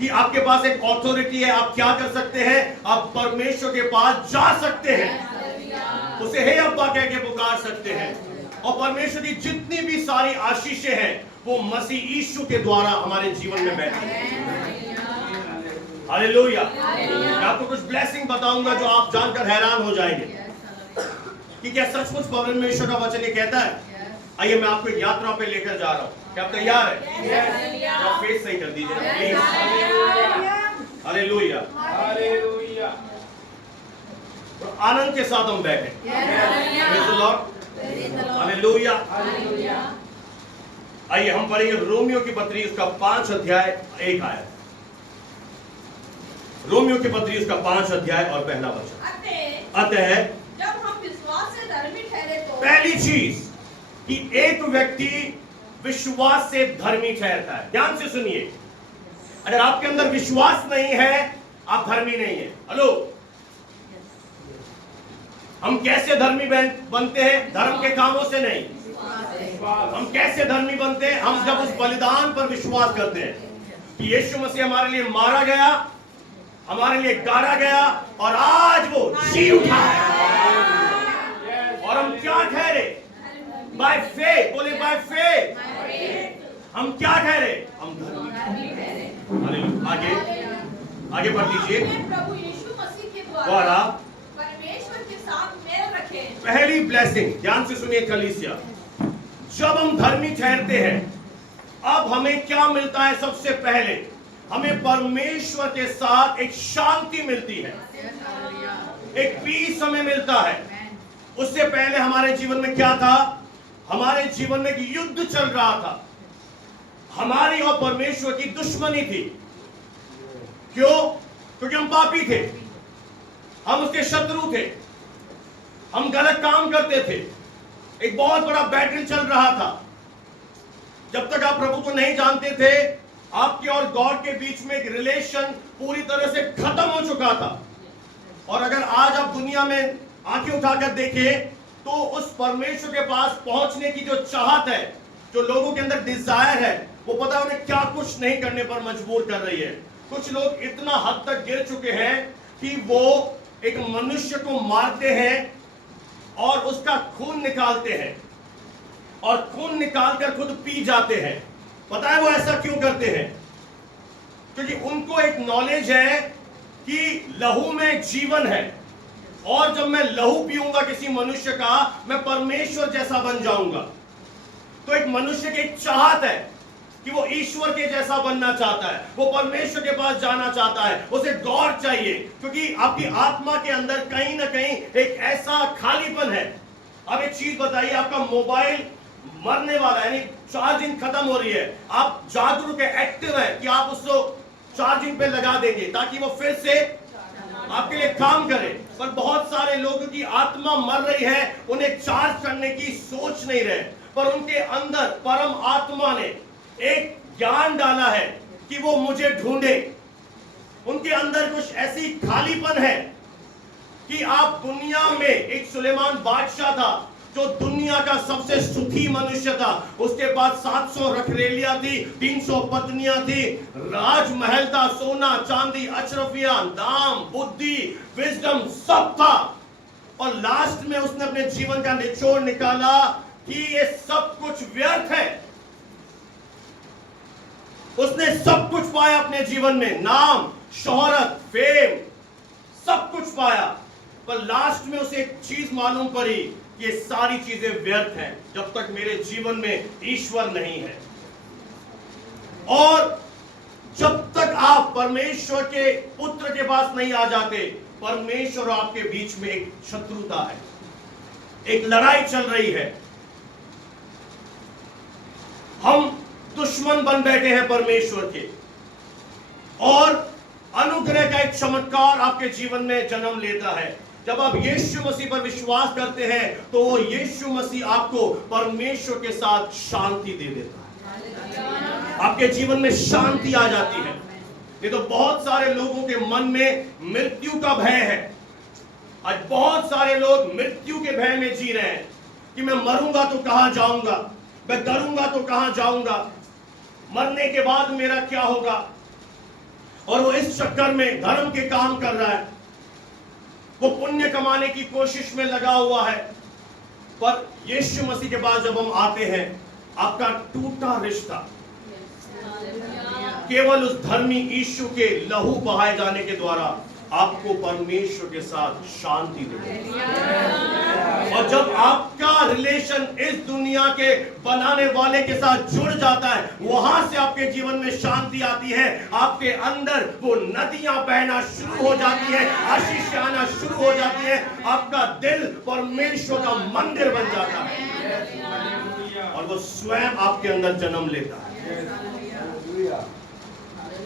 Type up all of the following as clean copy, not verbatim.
कि आपके पास एक ऑथोरिटी है। आप क्या कर सकते हैं? आप परमेश्वर के पास जा सकते हैं, उसे हे अब्बा कह के पुकार सकते हैं। और परमेश्वर की जितनी भी सारी आशीषें हैं वो मसीह यीशु के द्वारा हमारे जीवन में बैठी है। हालेलुया। मैं आपको कुछ ब्लेसिंग बताऊंगा जो आप जानकर हैरान हो जाएंगे कि क्या सचमुच परमेश्वर का वचन ये कहता है। आइए मैं आपको एक यात्रा पे लेकर जा रहा हूं। क्या आप तैयार है? आप फेस सही कर दीजिए प्लीज। हालेलुया। तो आनंद के साथ हम बैठे। Praise the Lord. हालेलुया। आइए हम पढ़ेंगे रोमियो की पत्री उसका 5 अध्याय 1 आयत। रोमियो की पत्री उसका 5 अध्याय और पहला वचन। अतः जब हम विश्वास से धर्मी ठहरे तो पहली चीज कि एक व्यक्ति विश्वास से धर्मी ठहरता है। ध्यान से सुनिए, अगर आपके अंदर विश्वास नहीं है आप धर्मी नहीं है। हेलो, हम कैसे धर्मी बनते हैं? धर्म के कामों से नहीं। हम कैसे धर्मी बनते हैं? हम जब उस बलिदान पर विश्वास करते हैं कि यीशु मसीह हमारे लिए मारा गया, हमारे लिए गाड़ा गया और आज वो जी उठा है। और हम क्या ठहरे? By faith. बोले बाय फेथ। हम क्या ठहरे? हम धर्मी। आगे आगे बढ़ लीजिए। प्रभु यीशु मसीह के द्वारा परमेश्वर के साथ मेल रखे। पहली ब्लेसिंग, ध्यान से सुनिए कलीसिया, जब हम धर्मी ठहरते हैं अब हमें क्या मिलता है? सबसे पहले हमें परमेश्वर के साथ एक शांति मिलती है, एक पीस हमें मिलता है। उससे पहले हमारे जीवन में क्या था? हमारे जीवन में एक युद्ध चल रहा था, हमारी और परमेश्वर की दुश्मनी थी। क्यों? क्योंकि हम पापी थे, हम उसके शत्रु थे, हम गलत काम करते थे। एक बहुत बड़ा बैटल चल रहा था। जब तक आप प्रभु को नहीं जानते थे आपके और गॉड के बीच में एक रिलेशन पूरी तरह से खत्म हो चुका था। और अगर आज आप दुनिया में आंखें उठाकर देखें तो उस परमेश्वर के पास पहुंचने की जो चाहत है, जो लोगों के अंदर डिजायर है, वो पता है उन्हें क्या कुछ नहीं करने पर मजबूर कर रही है। कुछ लोग इतना हद तक गिर चुके हैं कि वो एक मनुष्य को मारते हैं और उसका खून निकालते हैं और खून निकालकर खुद पी जाते हैं। पता है वो ऐसा क्यों करते हैं? क्योंकि उनको एक नॉलेज है कि लहू में जीवन है और जब मैं लहू पीऊंगा किसी मनुष्य का मैं परमेश्वर जैसा बन जाऊंगा। तो एक मनुष्य की एक चाहत है कि वो ईश्वर के जैसा बनना चाहता है, वो परमेश्वर के पास जाना चाहता है, उसे गॉड चाहिए। क्योंकि आपकी आत्मा के अंदर कहीं ना कहीं एक ऐसा खालीपन है। अब एक चीज बताइए, आपका मोबाइल मरने वाला है, यानी चार्जिंग खत्म हो रही है, आप जागरूक है, एक्टिव है कि आप उसको चार्जिंग पे लगा देंगे ताकि वो फिर से आपके लिए काम करे। पर बहुत सारे लोगों की आत्मा मर रही है, उन्हें चार्ज करने की सोच नहीं रहे, पर उनके अंदर परम आत्मा ने एक ज्ञान डाला है कि वो मुझे ढूंढे। उनके अंदर कुछ ऐसी खालीपन है कि आप दुनिया में, एक सुलेमान बादशाह था जो दुनिया का सबसे सुखी मनुष्य था, उसके पास 700 रखरेलियां थी, 300 पत्नियां थी, राजमहल था, सोना चांदी अशरफिया नाम बुद्धि विजडम सब था। और लास्ट में उसने अपने जीवन का निचोड़ निकाला कि ये सब कुछ व्यर्थ है। उसने सब कुछ पाया अपने जीवन में, नाम शोहरत फेम सब कुछ पाया, पर लास्ट में उसे एक चीज मालूम पड़ी, ये सारी चीजें व्यर्थ हैं जब तक मेरे जीवन में ईश्वर नहीं है। और जब तक आप परमेश्वर के पुत्र के पास नहीं आ जाते, परमेश्वर और आपके बीच में एक शत्रुता है, एक लड़ाई चल रही है। हम दुश्मन बन बैठे हैं परमेश्वर के। और अनुग्रह का एक चमत्कार आपके जीवन में जन्म लेता है। जब आप यीशु मसीह पर विश्वास करते हैं तो वो यीशु मसीह आपको परमेश्वर के साथ शांति दे देता है, आपके जीवन में शांति आ जाती है। नहीं तो बहुत सारे लोगों के मन में मृत्यु का भय है। आज बहुत सारे लोग मृत्यु के भय में जी रहे हैं कि मैं मरूंगा तो कहां जाऊंगा, मैं डरूंगा तो कहां जाऊंगा, मरने के बाद मेरा क्या होगा। और वो इस चक्कर में धर्म के काम कर रहा है, वो पुण्य कमाने की कोशिश में लगा हुआ है। पर यीशु मसीह के बाद जब हम आते हैं, आपका टूटा रिश्ता केवल उस धर्मी यीशु के लहू बहाए जाने के द्वारा आपको परमेश्वर के साथ शांति देगी। और जब आपका रिलेशन इस दुनिया के बनाने वाले के साथ जुड़ जाता है, वहां से आपके जीवन में शांति आती है, आपके अंदर वो नदियां बहना शुरू हो जाती है, आशीष आना शुरू हो जाती है, आपका दिल परमेश्वर का मंदिर बन जाता है और वो स्वयं आपके अंदर जन्म लेता है।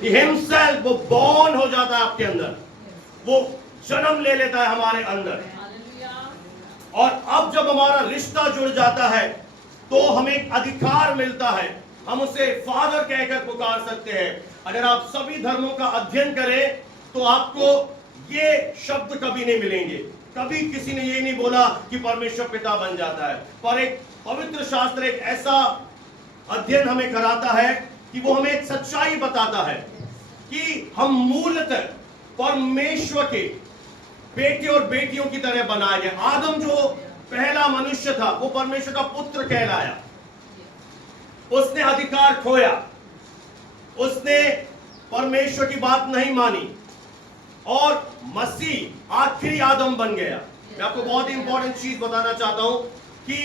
हिमसेल्फ वो बॉर्न हो जाता है आपके अंदर, वो जन्म ले लेता है हमारे अंदर। और अब जब हमारा रिश्ता जुड़ जाता है तो हमें एक अधिकार मिलता है, हम उसे फादर कहकर पुकार सकते हैं। अगर आप सभी धर्मों का अध्ययन करें तो आपको ये शब्द कभी नहीं मिलेंगे, कभी किसी ने ये नहीं बोला कि परमेश्वर पिता बन जाता है। पर एक पवित्र शास्त्र एक ऐसा अध्ययन हमें कराता है कि वो हमें एक सच्चाई बताता है कि हम मूलतः परमेश्वर के बेटे और बेटियों की तरह बनाए गए। आदम जो पहला मनुष्य था वो परमेश्वर का पुत्र कहलाया, उसने अधिकार खोया, उसने परमेश्वर की बात नहीं मानी और मसीह आखिरी आदम बन गया। मैं आपको बहुत ही इंपॉर्टेंट चीज बताना चाहता हूं कि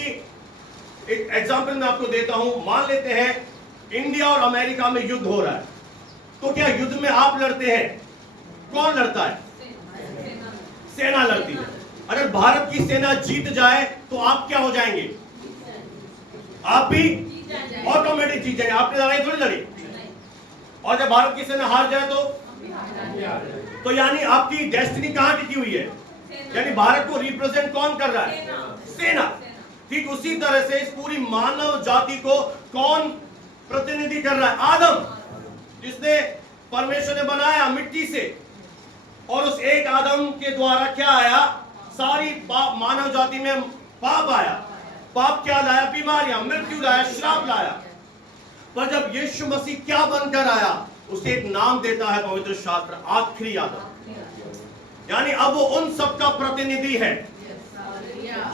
एक एग्जांपल मैं आपको देता हूं। मान लेते हैं इंडिया और अमेरिका में युद्ध हो रहा है, तो क्या युद्ध में आप लड़ते हैं? कौन लड़ता है? सेना लड़ती है। अगर भारत की सेना जीत जाए तो आप क्या हो जाएंगे? आप भी ऑटोमेटिक जीत जाएंगे, आपने लड़ाई थोड़ी लड़ी। और जब भारत की सेना हार जाए तो यानी आपकी डेस्टिनी कहां टिकी हुई है? यानी भारत को रिप्रेजेंट कौन कर रहा है? सेना। ठीक उसी तरह से इस पूरी मानव जाति को कौन प्रतिनिधि कर रहा है? आदम, जिसने परमेश्वर ने बनाया मिट्टी से, और उस एक आदम के द्वारा क्या आया? सारी मानव जाति में पाप आया। पाप क्या लाया? बीमारियां, मृत्यु लाया, श्राप लाया। पर जब यीशु मसीह क्या बनकर आया? उसे एक नाम देता है पवित्र शास्त्र, आखिरी आदम। यानी अब वो उन सब का प्रतिनिधि है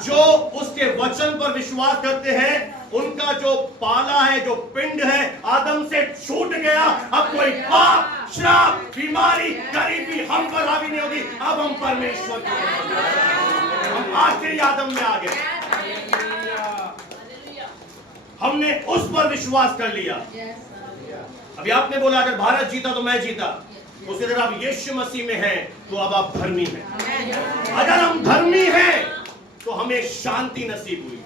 जो उसके वचन पर विश्वास करते हैं। उनका जो पाला है, जो पिंड है, आदम से छूट गया। अब कोई पाप, श्राप, बीमारी, गरीबी हम पर हावी नहीं होगी। अब हम परमेश्वर के, हम आखिरी आदम में आ गए। हमने उस पर विश्वास कर लिया। अभी आपने बोला अगर भारत जीता तो मैं जीता, उसी तरह आप यीशु मसीह में हैं तो अब आप धर्मी हैं। अगर हम धर्मी हैं तो हमें शांति नसीब हुई।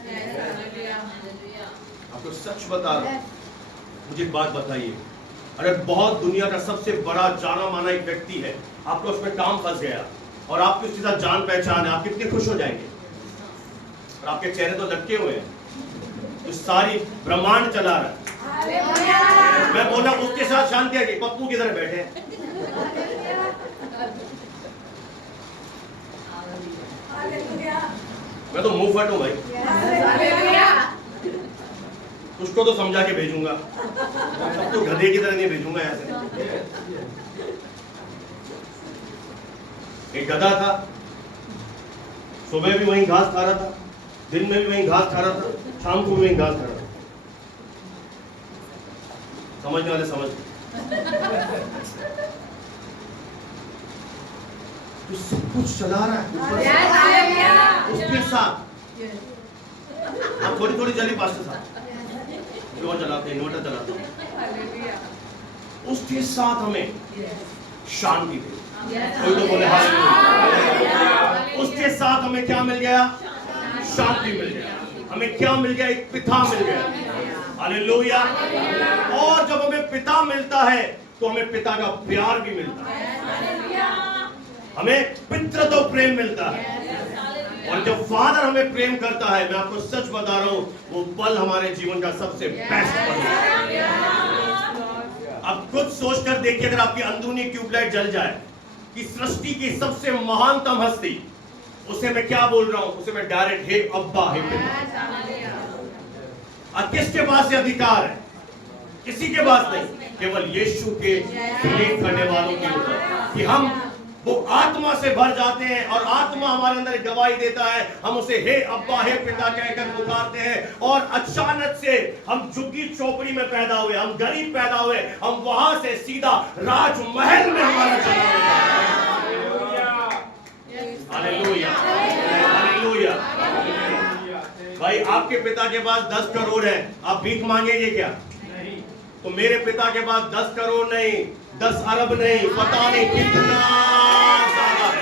आपको सच बता रहा हूं, मुझे एक बात बताइए, अगर बहुत दुनिया का सबसे बड़ा जाना माना एक व्यक्ति है, आपको उसमें काम फंस गया और आपकी उसके साथ जान पहचान है, आप कितने खुश हो जाएंगे? और आपके चेहरे तो लटके हुए हैं, तो सारी ब्रह्मांड चला रहा है। मैं बोला उसके साथ शांति आ गई। पप्पू किधर बैठे? मैं तो मुंह फट हूं भाई, उसको तो समझा के भेजूंगा, सब तो गधे की तरह नहीं भेजूंगा ऐसे। एक गधा था, सुबह भी वहीं घास खा रहा था, दिन में भी वहीं घास खा रहा था, शाम को भी वहीं घास खा रहा था। समझने वाले समझ, तो सब कुछ चला रहा है उसके साथ। आप थोड़ी थोड़ी चली पास्टर साहब, चलाते, इन्वर्टर चलाते हैं, उसके साथ हमें शांति दे। कोई तो बोले हालेलुया। उसके साथ हमें क्या मिल गया? शांति मिल गया। हमें क्या मिल गया? एक पिता मिल गया। हालेलुया। और जब हमें पिता मिलता है तो हमें पिता का प्यार भी मिलता है, हमें पितृत्व प्रेम मिलता है। और जब फादर हमें प्रेम करता है, मैं आपको सच बता रहा हूं, वो पल हमारे जीवन का सबसे बेस्ट पल है। अब खुद सोच कर देखिए, अगर आपकी अंदरूनी ट्यूबलाइट जल जाए कि सृष्टि की सबसे महानतम हस्ती, उसे मैं क्या बोल रहा हूं? उसे मैं डायरेक्ट हे अब्बा, हे पिता। अब किसके पास ये अधिकार है? किसी के पास नहीं, केवल यीशु के बिलीव करने वालों के ऊपर, कि हम वो आत्मा से भर जाते हैं और आत्मा हमारे अंदर गवाही देता है। हम उसे हे अब्बा, हे पिता कहकर पुकारते हैं और अचानक से हम झुग्गी चौपड़ी में पैदा हुए, हम गरीब पैदा हुए, हम वहां से सीधा राजमहल में हमारा जन्म होता है। Hallelujah, hallelujah. भाई आपके पिता के पास 10 करोड़ है, आप भीख मांगेंगे क्या? तो मेरे पिता के पास 10 करोड़ नहीं, 10 अरब नहीं, पता नहीं कितना सारा है।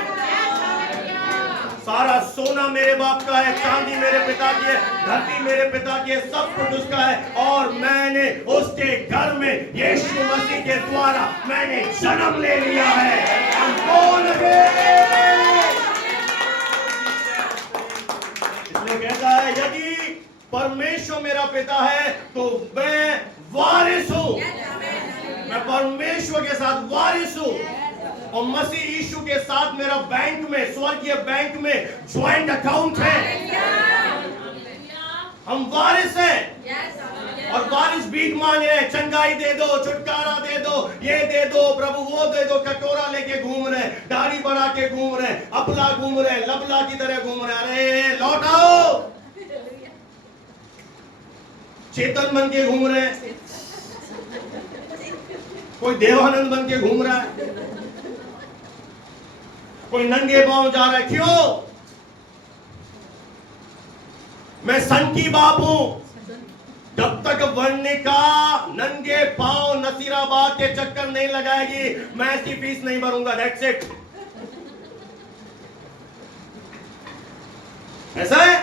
सारा सोना मेरे बाप का है, चांदी मेरे पिता की है, धरती मेरे पिता की है, सब कुछ उसका है। और मैंने उसके घर में यीशु मसीह के द्वारा मैंने जन्म ले लिया है। हम कौन है? इसलिए कहता है यदि परमेश्वर मेरा पिता है तो मैं वारिस हूं, मैं परमेश्वर के साथ वारिस हूं और मसीह यीशु के साथ मेरा बैंक में, स्वर्गीय बैंक में ज्वाइंट अकाउंट है। हम वारिस हैं और वारिस भीख मांग रहे हैं, चंगाई दे दो, छुटकारा दे दो, ये दे दो प्रभु, वो दे दो। कटोरा लेके घूम रहे हैं, दाढ़ी बढ़ा के घूम रहे हैं, अपला घूम रहे हैं, लबला की तरह घूम रहे हैं। अरे लौटाओ, चेतन बन के घूम रहे हैं, कोई देवानंद बन के घूम रहा है, कोई नंगे पांव जा रहा है। क्यों? मैं सन की बाप हूं। जब तक वर्णिका नंगे पांव नसीराबाद के चक्कर नहीं लगाएगी, मैं इसकी फीस नहीं भरूंगा। That's it. ऐसा है?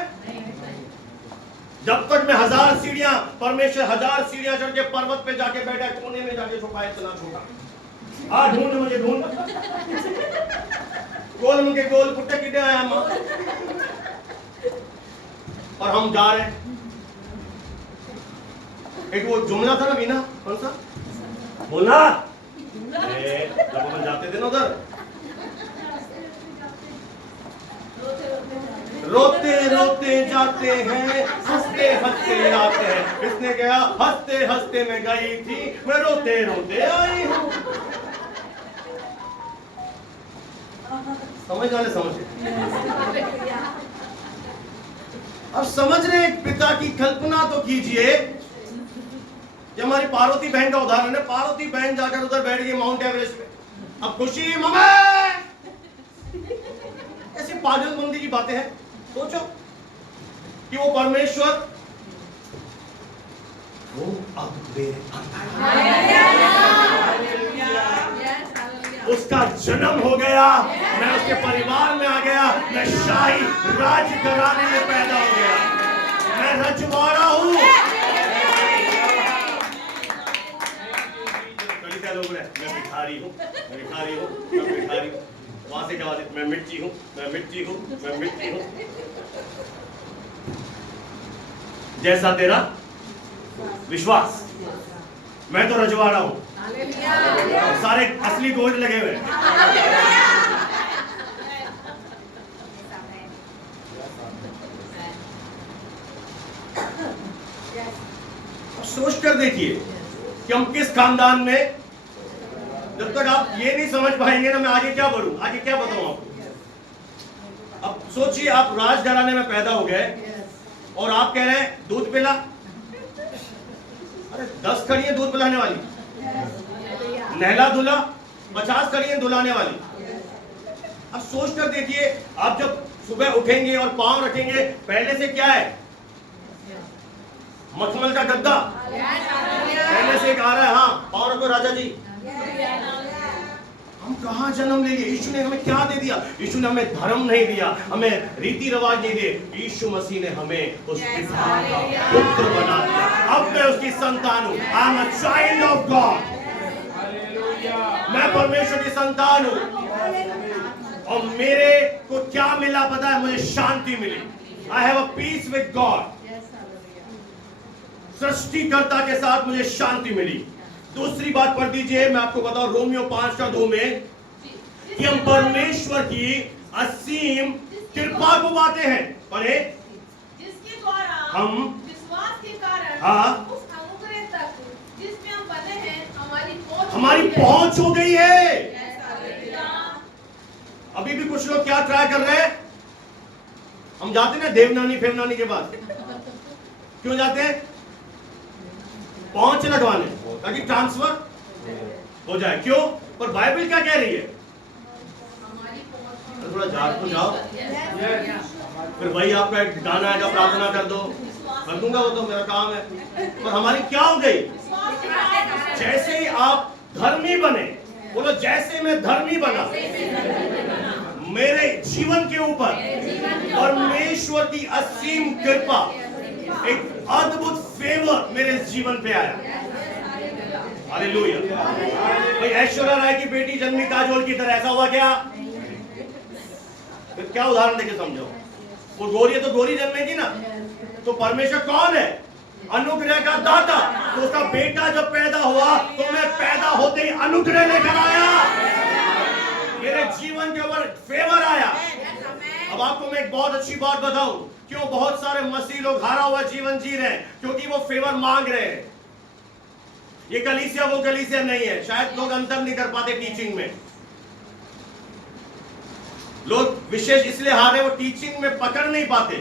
जब तक मैं 1000 सीढ़ियां, परमेश्वर 1000 सीढ़ियां चढ़ के पर्वत पे जाके बैठा, कोने में जाके छुपा है, इतना छोटा। हाँ ढूंढ, मुझे ढूंढ। गोल मुझे गोल कुत्ते कितने आया हम, और हम जा रहे हैं। एक वो जुमला था ना बीना, कौन सा बोलना? जब हम जाते थे ना उधर, रोते रोते जाते हैं, हंसते हंसते आते हैं। इसने कहा हंसते हंसते मैं गई थी, मैं रोते रोते आई हूं। समझ वाले समझ। अब समझ रहे एक पिता की कल्पना तो कीजिए। ये हमारी पार्वती बहन का उदाहरण है। पार्वती बहन जाकर उधर बैठ गई माउंट एवरेस्ट पे। अब खुशी मम्मी, ऐसी पागलबंदी की बातें हैं। सोचो कि वो परमेश्वर वो अब उसका जन्म हो गया, मैं उसके परिवार में आ गया, मैं शाही राज घराने में पैदा हो गया, मैं रजवाड़ा हूं। लोग मैं भिखारी हूं, मैं भिखारी हूं, मैं भिखारी हूं। वहां से क्या बात है? मैं मिट्टी हूं, मैं मिट्टी हूं, मैं मिट्टी हूं। जैसा तेरा विश्वास। मैं तो रजवाड़ा हूं, सारे असली गोल्ड लगे हुए। सोच कर देखिए कि हम किस खानदान में। जब तक आप ये नहीं समझ पाएंगे ना, मैं आगे क्या बढ़ूं, आगे क्या बताऊं आपको। अब सोचिए, आप राजघराने में पैदा हो गए और आप कह रहे हैं दूध पिला। अरे 10 खड़ी है दूध पिलाने वाली, नहला धुला 50 खड़ी है धुलाने वाली। अब सोच कर देखिए, आप जब सुबह उठेंगे और पांव रखेंगे, पहले से क्या है? मखमल का गद्दा पहले से एक आ रहा है। हाँ, पांव रखो राजा जी। हम कहां जन्म ले लिए? यीशु ने हमें क्या दे दिया? यीशु ने हमें धर्म नहीं दिया, हमें रीति रिवाज नहीं दिए। यीशु मसीह ने हमें उस पिता का पुत्र बना दिया। अब मैं उसकी संतान हूं। आई am a child of God. मैं परमेश्वर की संतान हूं। और मेरे को क्या मिला पता है? मुझे शांति मिली। I have a peace with God. सृष्टिकर्ता के साथ मुझे शांति मिली। दूसरी बात पढ़ दीजिए, मैं आपको बताऊं रोमियो 5:2 में कि हम परमेश्वर की असीम कृपा को पाते हैं। पढ़े, जिसके द्वारा हम विश्वास के कारण हाँ उस अनुग्रह तक जिसमें हम हमारी पहुंच हो गई है। अभी भी कुछ लोग क्या ट्राई कर रहे हैं, हम जाते ना देवनानी फेवनानी के पास, क्यों जाते हैं? पहुंच लगवाने, ताकि ट्रांसफर हो जाए। क्यों? पर बाइबल क्या कह रही है? तो थोड़ा जाग तो जाओ। फिर वही आपका एक गाना है, जब प्रार्थना कर दो, कर दूंगा, वो तो मेरा काम है। पर हमारी क्या हो गई? जैसे ही आप धर्मी बने, बोलो जैसे मैं धर्मी बना, मेरे जीवन के ऊपर परमेश्वर की असीम कृपा, एक अद्भुत फेवर मेरे जीवन पे आया। हालेलुया। भाई ऐश्वर्या राय की बेटी जन्मी काजोल की तरह ऐसा हुआ क्या? फिर क्या उदाहरण देके समझो? वो गोरी है तो गोरी जन्मेगी ना। तो परमेश्वर कौन है? अनुग्रह का दाता। तो उसका बेटा जब पैदा हुआ तो मैं पैदा होते ही अनुग्रह लेकर आया, मेरे जीवन के ऊपर फेवर आया। अब आपको मैं एक बहुत अच्छी बात बताऊं, क्यों बहुत सारे मसीह लोग हारा हुआ जीवन जी रहे हैं? क्योंकि वो फेवर मांग रहे हैं। ये कलीसिया वो कलीसिया नहीं है। शायद लोग अंतर नहीं कर पाते टीचिंग में। लोग विशेष इसलिए हारे, वो टीचिंग में पकड़ नहीं पाते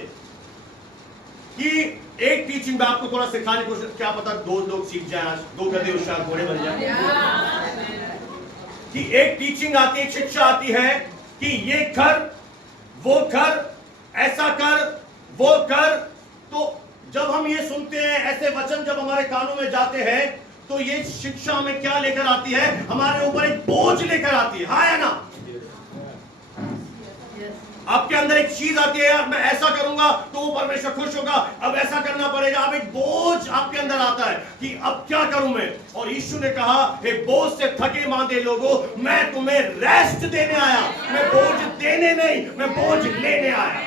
कि एक टीचिंग में आपको थोड़ा सिखाने की कोशिश, क्या पता दो लोग सीख जाए, आज दो गधे होशियार घोड़े बन जाए। कि एक टीचिंग आती है, शिक्षा आती है कि ये कर, वो कर, ऐसा कर, वो कर। तो जब हम ये सुनते हैं, ऐसे वचन जब हमारे कानों में जाते हैं, तो ये शिक्षा हमें क्या लेकर आती है? हमारे ऊपर एक बोझ लेकर आती है। हाँ या ना? आपके अंदर एक चीज आती है, यार मैं ऐसा करूंगा तो वो परमेश्वर खुश होगा, अब ऐसा करना पड़ेगा। अब एक बोझ आपके अंदर आता है कि अब क्या करूं मैं। और यीशु ने कहा, हे बोझ से थके मांदे लोगों, मैं तुम्हें रेस्ट देने आया। मैं बोझ देने नहीं, मैं बोझ लेने आया।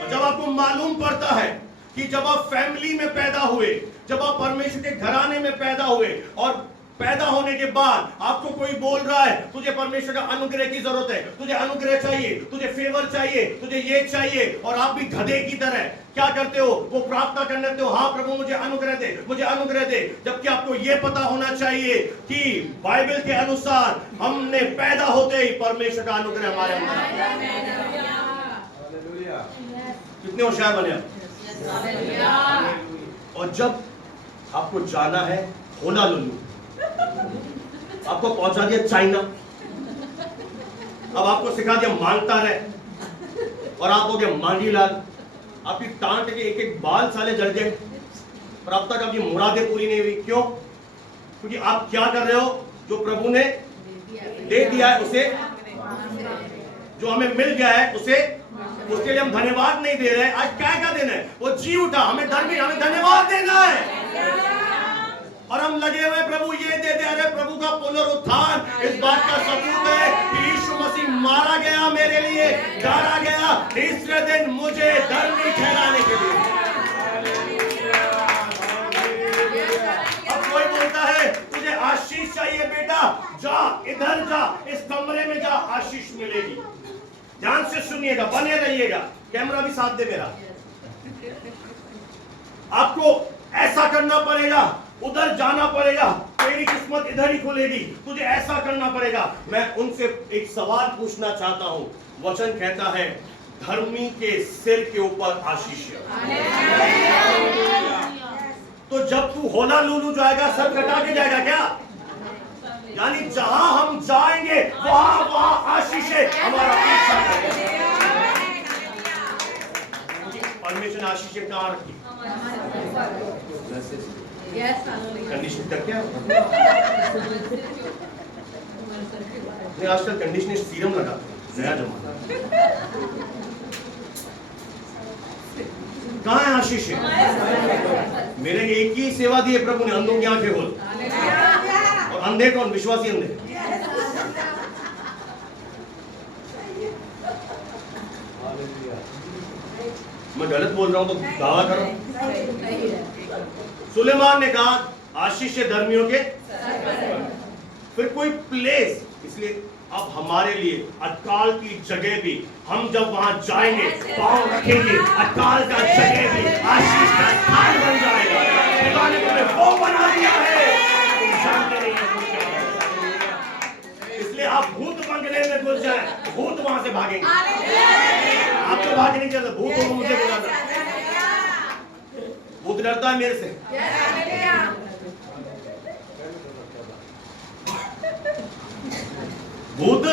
और जब आपको मालूम पड़ता है कि जब आप फैमिली में पैदा हुए, जब आप परमेश्वर के घराने में पैदा हुए, और पैदा होने के बाद आपको कोई बोल रहा है तुझे परमेश्वर का अनुग्रह की जरूरत है, तुझे अनुग्रह चाहिए, तुझे फेवर चाहिए, तुझे ये चाहिए, और आप भी गधे की तरह क्या करते हो? वो प्रार्थना करने लगते हो, हाँ प्रभु मुझे अनुग्रह दे, मुझे अनुग्रह दे। जबकि आपको ये पता होना चाहिए कि बाइबल के अनुसार हमने पैदा होते ही परमेश्वर का अनुग्रह हमारे अंदर। कितने होशियार बने आप। और जब आपको जाना है होनालुलु, आपको पहुंचा दिया चाइना, अब आपको सिखा दिया मांगता रहे, और आप हो गए मांगीलाल। आपकी टांग के एक एक बाल साले जल गए, पर अब तक आपकी मुरादें पूरी नहीं हुई। क्यों? क्योंकि आप क्या कर रहे हो? जो प्रभु ने दे दिया है उसे, जो हमें मिल गया है उसे, उसके लिए हम धन्यवाद नहीं दे रहे हैं। आज क्या क्या देना है? वो जी उठा, हमें धन्यवाद देना है। और हम लगे हुए प्रभु ये दे दे। अरे प्रभु का पुनरुत्थान इस बात का सबूत है कि यीशु मसीह मारा गया मेरे लिए, गाड़ा गया, तीसरे दिन मुझे धर्मी ठहराने के लिए। अब कोई बोलता है तुझे आशीष चाहिए बेटा, जा इधर जा, इस कमरे में जा, आशीष मिलेगी। ध्यान से सुनिएगा, बने रहिएगा, कैमरा भी साथ दे मेरा। आपको ऐसा करना पड़ेगा, उधर जाना पड़ेगा, तेरी किस्मत इधर ही खुलेगी, तुझे ऐसा करना पड़ेगा। मैं उनसे एक सवाल पूछना चाहता हूं। वचन कहता है धर्मी के सिर के ऊपर आशीष है। तो जब तू होनालुलु जाएगा, सर कटा के जाएगा क्या? यानी जहां हम जाएंगे वहां वहां आशीष है हमारा पीछा करेगा। परमेश्वर आशीष कहां रखी? कंडीशन तक क्या? आजकल कंडीशनर सीरम लगा, नया जमाना। कहां है आशीष? मेरे एक ही सेवा दी है प्रभु ने, अंधों की आंखें खोल। और अंधे कौन? विश्वासी अंधे। मैं गलत बोल रहा हूं तो दावा करो। सुलेमान ने कहा आशीष है धर्मियों के, फिर कोई प्लेस। इसलिए अब हमारे लिए अकाल की जगह भी, हम जब वहां जाएंगे पांव रखेंगे, अकाल का जगह भी आशीष का स्थान बन जाएगा। खुदा ने तुम्हें वो बना दिया है, तुम है भूत वहां से भागेंगे। आपको भागने नहीं चाहिए, भूत को मुझे बुलाना। भूत डरता है मेरे से। भूत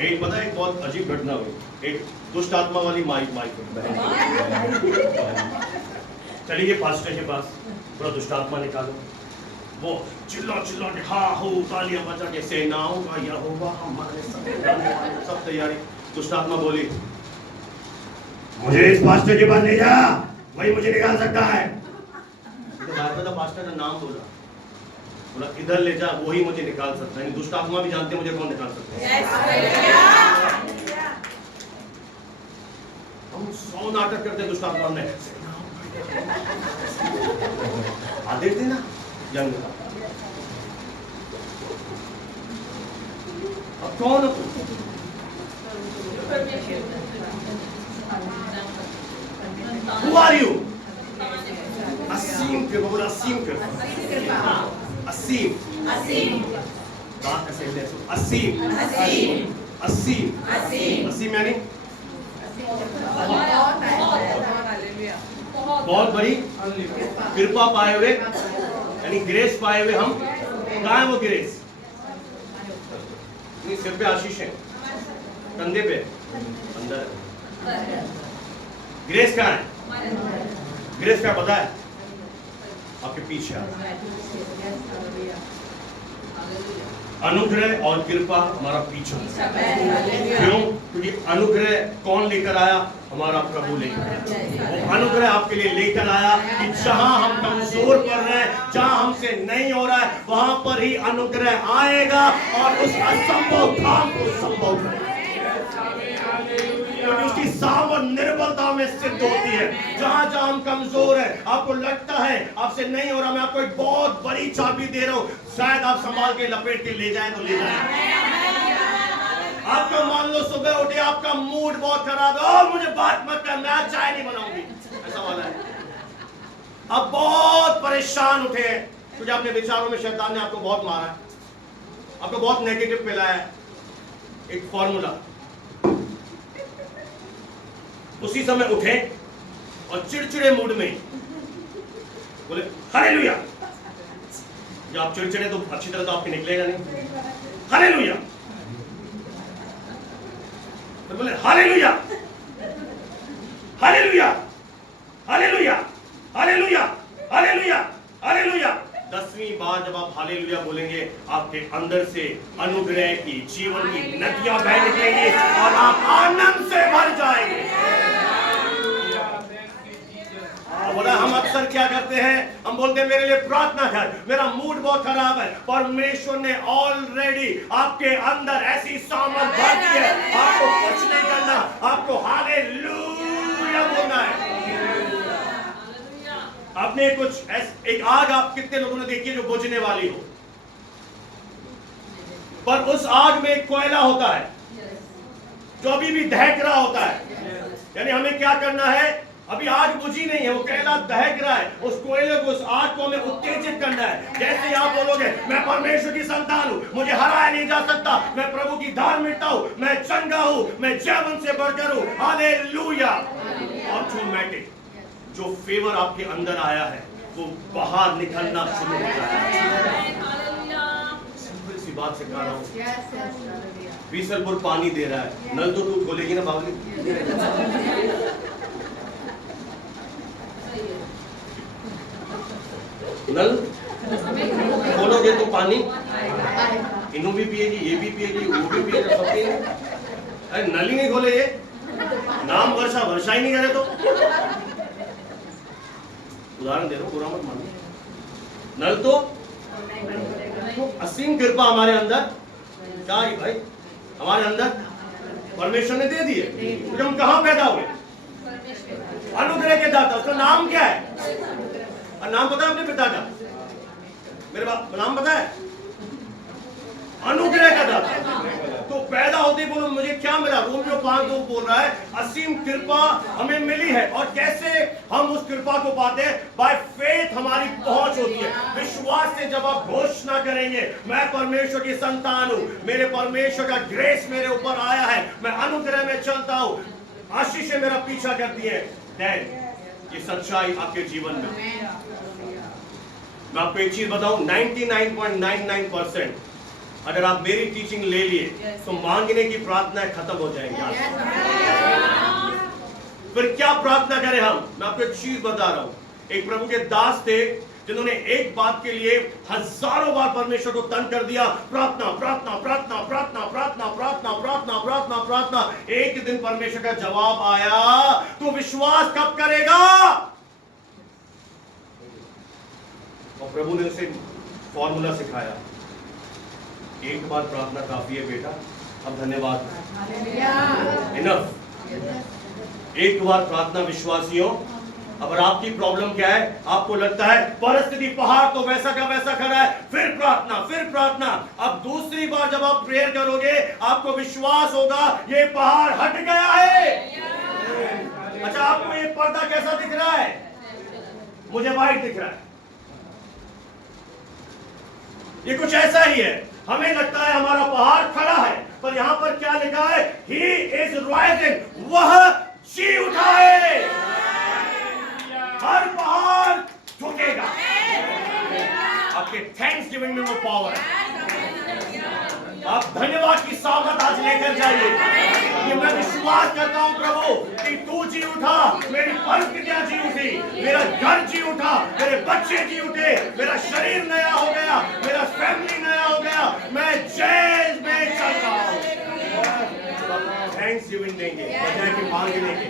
एक पता है, एक बहुत अजीब घटना हुई। एक दुष्ट आत्मा वाली माइक चली गई पास्टर के पास, पूरा दुष्ट आत्मा निकालो। वो चिल्ला चिल्ला के हाँ हो तालियां बजा के सेनाओं का यहोवा हमारे साथ, सब तैयारी। दुष्ट आत्मा बोली मुझे इस पास्टर के पास ले जा, वही मुझे निकाल सकता है। तो पास्टर का नाम बोला, बोला इधर ले जा, वही मुझे निकाल सकता है। दुष्ट आत्मा भी जानते मुझे कौन निकाल सकता है। हम 100 नाटक करते दुष्ट आत्मा में आदेश देना जंग का। अब कौन हो तुम? Who are you? असीम कृपा, बोला असीम कृपा। असीम बात कैसे है? असीम यानी बहुत बड़ी कृपा पाए हुए, यानी ग्रेस पाए हुए हम। कहाँ है वो ग्रेस? सिर पे आशीष है, कंधे पे अंदर। ग्रेस कहाँ है? ग्रेस क्या पता है? आपके पीछे। अनुग्रह और कृपा हमारा पीछा। क्यों? क्योंकि अनुग्रह कौन लेकर आया? हमारा प्रभु लेकर। वो अनुग्रह आपके लिए लेकर आया कि जहां हम कमजोर पड़ रहे हैं, जहां हमसे नहीं हो रहा है, वहां पर ही अनुग्रह आएगा और उस असंभव काम को संभव करेगा। क्योंकि उसकी सामर्थ निर्बलता में सिद्ध होती है। जहां जहां हम कमजोर है, आपको लगता है आपसे नहीं हो रहा, मैं आपको एक बहुत बड़ी चाबी दे रहा हूं, शायद आप संभाल के लपेट के ले जाए तो ले जाए। आपको मान लो सुबह उठे, आपका मूड बहुत खराब है, मुझे बात मत कर, मैं आज चाय नहीं बनाऊंगी, ऐसा वाला है। अब बहुत परेशान उठे हैं क्योंकि अपने विचारों में शैतान ने आपको बहुत मारा है, आपको बहुत नेगेटिव फैलाया है। एक फॉर्मूला, उसी समय उठे और चिड़चिड़े मूड में बोले हालेलुया। जब आप चिड़चिड़े तो अच्छी तरह तो आपके निकलेगा नहीं। हालेलुया, तो बोले hallelujah, hallelujah, hallelujah, hallelujah, hallelujah, hallelujah. 10वीं बार जब आप हालेलुया बोलेंगे, आपके अंदर से अनुग्रह की, जीवन की नदियां बह निकलेंगी और आप आनंद से भर जाएंगे। बोला हम अक्सर क्या करते हैं, हम बोलते हैं मेरे लिए प्रार्थना कर, मेरा मूड बहुत खराब है। परमेश्वर ने ऑलरेडी आपके अंदर ऐसी सामर्थ भर दी है, आपको कुछ नहीं करना, आपको हालेलुया बोलना है। आपने कुछ एक आग, आप कितने लोगों ने देखी है जो बुझने वाली हो, पर उस आग में एक कोयला होता है जो अभी भी दहक रहा होता है। यानी हमें क्या करना है, अभी आग बुझी नहीं है, वो कोयला दहक रहा है, उस कोयले को, उस आग को हमें उत्तेजित करना है। जैसे आप बोलोगे मैं परमेश्वर की संतान हूं, मुझे हराया नहीं जा सकता, मैं प्रभु की धार्मिकता हूं, मैं चंगा हूं, मैं जैवन से बढ़कर हूं, हालेलुया। ऑटोमेटिक जो फेवर आपके अंदर आया है वो बाहर निकलना शुरू हो जाएगा। सिंपल सी बात से कह रहा हूं, बीसलपुर पानी दे रहा है, नल तो तू खोलेगी ना बावली? नल खोलोगे तो पानी इन्हों भी पिएगी, ये भी पिएगी, वो भी पिएगा, सब पिएगा। अरे नल ही नहीं खोले, ये नाम वर्षा वर्षा ही नहीं करे तो उदाहरण दे रहा हूं, पूरा मत मानो। नल तो असीम कृपा हमारे अंदर क्या है भाई, हमारे अंदर परमेश्वर ने दे दी है। तो हम कहां पैदा हुए? अनुग्रह के दाता। उसका नाम क्या है? और नाम पता है अपने पिता का? मेरे बाप नाम पता है? अनुग्रह का दाता। तो पैदा होते होते ही बोलो मुझे क्या मिला। रोमियो 5:2 बोल रहा है असीम कृपा हमें मिली है। और कैसे हम उस कृपा को पाते हैं? बाय फेथ हमारी पहुंच होती है। विश्वास से जब आप घोषणा करेंगे मैं परमेश्वर की संतान हूं, मेरे परमेश्वर का ग्रेस मेरे ऊपर आया है, मैं अनुग्रह में चलता हूं, आशीषें मेरा पीछा करती है, ये सच्चाई आपके जीवन में। मैं आपको एक चीज बताऊं, 99.99% अगर आप मेरी टीचिंग ले लिए तो मांगने की प्रार्थनाएं खत्म हो जाएंगी। फिर क्या प्रार्थना करें हम? मैं आपको एक चीज बता रहा हूं। एक प्रभु के दास थे जिन्होंने एक बात के लिए हजारों बार परमेश्वर को तंग कर दिया, प्रार्थना प्रार्थना प्रार्थना प्रार्थना प्रार्थना प्रार्थना प्रार्थना प्रार्थना प्रार्थना। एक दिन परमेश्वर का जवाब आया, तो विश्वास कब करेगा? और प्रभु ने उसे फॉर्मूला सिखाया, एक बार प्रार्थना काफी है बेटा, अब धन्यवाद, इनफ। एक बार प्रार्थना विश्वासियों। अगर आपकी प्रॉब्लम क्या है, आपको लगता है परिस्थिति पहाड़ तो वैसा का वैसा खड़ा है, फिर प्रार्थना फिर प्रार्थना। अब दूसरी बार जब आप प्रेयर करोगे आपको विश्वास होगा ये पहाड़ हट गया है। अच्छा, आपको ये पर्दा कैसा दिख रहा है? मुझे वाइट दिख रहा है। ये कुछ ऐसा ही है, हमें लगता है हमारा पहाड़ खड़ा है, पर यहां पर क्या लिखा है? ही इज राइजिंग, वह जी उठा है। हर पहाड़ झुकेगा। आपके थैंक्स गिविंग में वो पावर है। आप धन्यवाद की सौगंध आज लेकर जाइए कि मैं विश्वास करता हूं प्रभु कि तू जी उठा, मेरी परिस्थितियां जी उठी, मेरा घर जी उठा, मेरे बच्चे जी उठे, मेरा शरीर नया हो गया, मेरा फैमिली नया हो गया, मैं जय में चल रहा हूं। थैंक्स गिविंग देंगे बजाय कि मांगने के।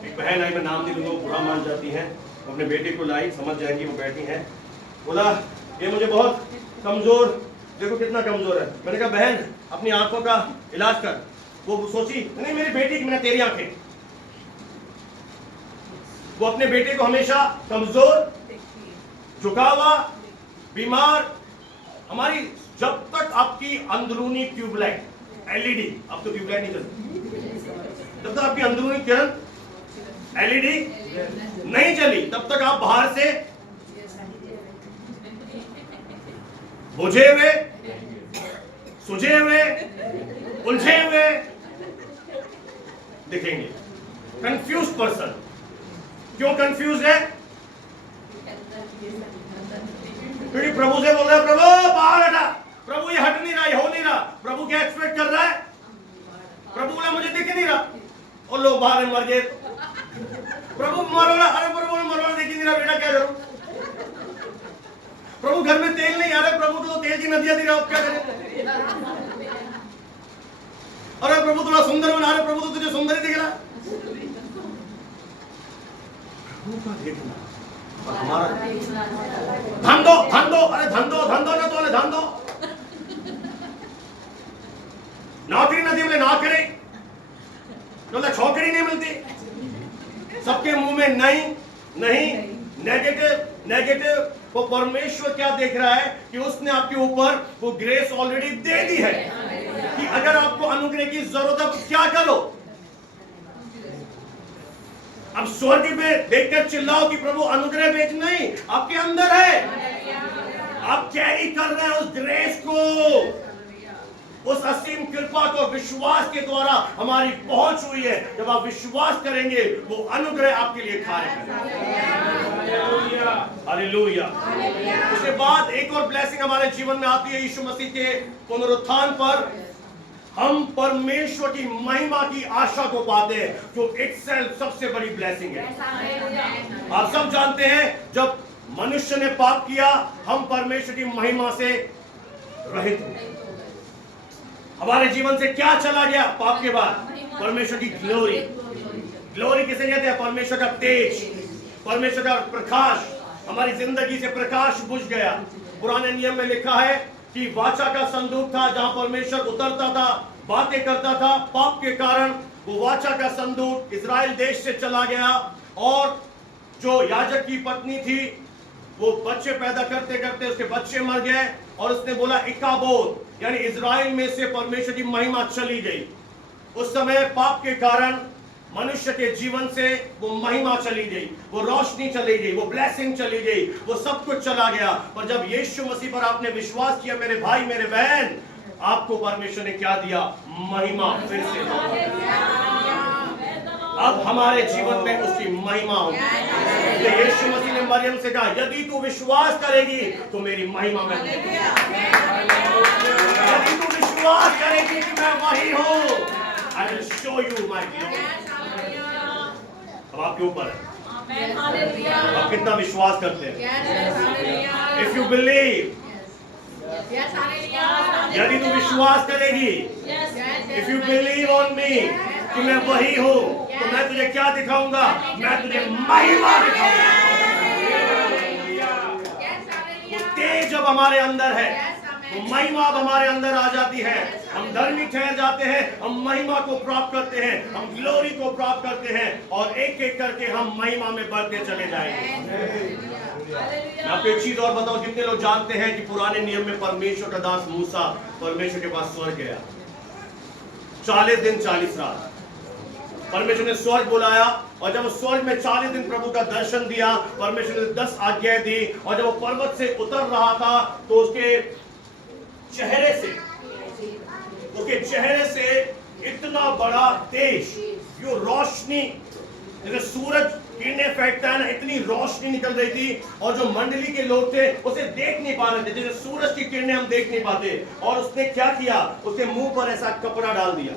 एक बहन आई, मैं नाम नहीं लूंगा, वो बुरा मान जाती हैं, अपने बेटे को लाई, समझ जाएंगी, वो बैठी हैं, बोला ये मुझे बहुत कमजोर, देखो कितना कमजोर है। मैंने कहा बहन अपनी आंखों का इलाज कर। वो सोची नहीं मेरी बेटी की, मैंने तेरी आंखें। वो अपने बेटे को हमेशा कमजोर, झुका हुआ, बीमार। हमारी जब तक आपकी अंदरूनी ट्यूबलाइट एलईडी, अब तो ट्यूबलाइट नहीं चलती, जब तक आपकी अंदरूनी किरण एलईडी नहीं चली तब तक आप बाहर से बुझे हुए, सुझे हुए, उलझे हुए दिखेंगे। Confuse person. क्यों कंफ्यूज है? क्योंकि प्रभु से बोल रहा है प्रभु बाहर हटा, प्रभु ये हट नहीं रहा, ये हो नहीं रहा। प्रभु क्या एक्सपेक्ट कर रहा है? प्रभु बोला मुझे दिख नहीं रहा, और लोग बाहर मर गए। प्रभु मरवाना, अरे प्रभु मरवाना देख नहीं रहा, बेटा क्या करूं? प्रभु घर में तेल नहीं आ रहा, प्रभु को तो तेल की नदियां दे रहा, आप क्या करें? अरे प्रभु थोड़ा सुंदर बना रहे, प्रभु तो तुझे सुंदर ही दिख रहा। प्रभु का देखना हमारा धन दो, धन दो, अरे धन दो, धन दो ना, तो धन दो। नौकरी ना दी, बोले नौकरी, बोले छोकरी नहीं मिलती। सबके मुंह में नहीं नहीं, नेगेटिव नेगेटिव। वो परमेश्वर क्या देख रहा है कि उसने आपके ऊपर वो ग्रेस ऑलरेडी दे दी है कि अगर आपको अनुग्रह की जरूरत है तो क्या करो? अब स्वर्ग में देखकर चिल्लाओ कि प्रभु अनुग्रह भेज, नहीं, आपके अंदर है। आप कैरी कर रहे हैं उस ग्रेस को, उस असीम कृपा को। विश्वास के द्वारा हमारी पहुंच हुई है। जब आप विश्वास करेंगे वो अनुग्रह आपके लिए कार्य करेगा। हालेलुया। उसके बाद एक और ब्लेसिंग हमारे जीवन में आती है। यीशु मसीह के पुनरुत्थान पर हम परमेश्वर की महिमा की आशा को पाते हैं, जो इटसेल्फ सबसे बड़ी ब्लेसिंग है। आप सब जानते हैं जब मनुष्य ने पाप किया हम परमेश्वर की महिमा से रहित हुए। हमारे जीवन से क्या चला गया पाप के बाद? परमेश्वर की ग्लोरी। ग्लोरी किसे कहते हैं? परमेश्वर का तेज, परमेश्वर का प्रकाश। हमारी जिंदगी से प्रकाश बुझ गया। पुराने नियम में लिखा है कि वाचा का संदूक था जहां परमेश्वर उतरता था, बातें करता था। पाप के कारण वो वाचा का संदूक इजराइल देश से चला गया, और जो याजक की पत्नी थी वो बच्चे पैदा करते करते उसके बच्चे मर गए और उसने बोला इकाबोद, यानी इजराइल में से परमेश्वर की महिमा चली गई। उस समय पाप के कारण मनुष्य के जीवन से वो महिमा चली गई, वो रोशनी चली गई, वो ब्लेसिंग चली गई, वो सब कुछ चला गया। पर जब यीशु मसीह पर आपने विश्वास किया मेरे भाई मेरे बहन, आपको परमेश्वर ने क्या दिया? महिमा फिर से दिया। अब हमारे जीवन में उसकी महिमा होगी। यीशु मसीह ने मरियम से कहा यदि तू विश्वास करेगी तो मेरी महिमा में होगी। यदि तू विश्वास करेगी कि मैं वही हूँ, I will show you my glory। अब आपके ऊपर है, आप कितना विश्वास करते हैं। If you believe, यदि तू विश्वास करेगी, If you believe on me, कि मैं वही हूँ, तो मैं तुझे क्या दिखाऊंगा? मैं तुझे महिमा दिखाऊंगा। वो तेज अब हमारे अंदर है, वो महिमा अब हमारे अंदर आ जाती है। हम धर्मी ठहर जाते हैं, हम महिमा को प्राप्त करते हैं, हम ग्लोरी को प्राप्त करते हैं और एक एक करके हम महिमा में बढ़ते चले जाएंगे। मैं आपको एक चीज और बताऊं, कितने लोग जानते हैं कि पुराने नियम में परमेश्वर का दास मूसा परमेश्वर के पास स्वर्ग गया, 40 दिन 40 रात परमेश्वर ने स्वर्ग बुलाया, और जब स्वर्ग में 40 दिन प्रभु का दर्शन दिया, परमेश्वर ने 10 आज्ञाएं दी, और जब वो पर्वत से उतर रहा था तो उसके चेहरे से इतना बड़ा तेज, जो रोशनी जैसे सूरज किरणें फेंकता है ना, इतनी रोशनी निकल रही थी, और जो मंडली के लोग थे उसे देख नहीं पा रहे थे, जैसे सूरज की किरणें हम देख नहीं पाते। और उसने क्या किया? उसके मुंह पर ऐसा कपड़ा डाल दिया।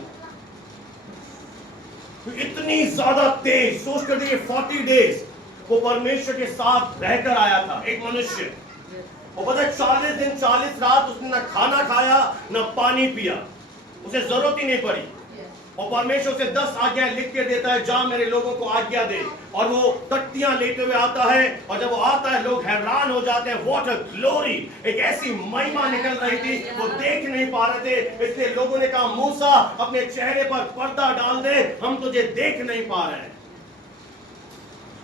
तो इतनी ज्यादा तेज, सोच कर देखिए 40 डेज वो परमेश्वर के साथ रहकर आया था एक मनुष्य। और पता है 40 दिन 40 रात उसने ना खाना खाया ना पानी पिया, उसे जरूरत ही नहीं पड़ी। और परमेश्वर से 10 आज्ञाएं लिख के देता है, जा मेरे लोगों को आज्ञा दे। और वो तख्तियां लेते हुए आता है, और जब वो आता है लोग हैरान हो जाते हैं। What a glory! एक ऐसी महिमा निकल रही थी, वो देख नहीं पा रहे थे, इसलिए लोगों ने कहा मूसा अपने चेहरे पर पर्दा डाल दे, हम तुझे देख नहीं पा रहे हैं।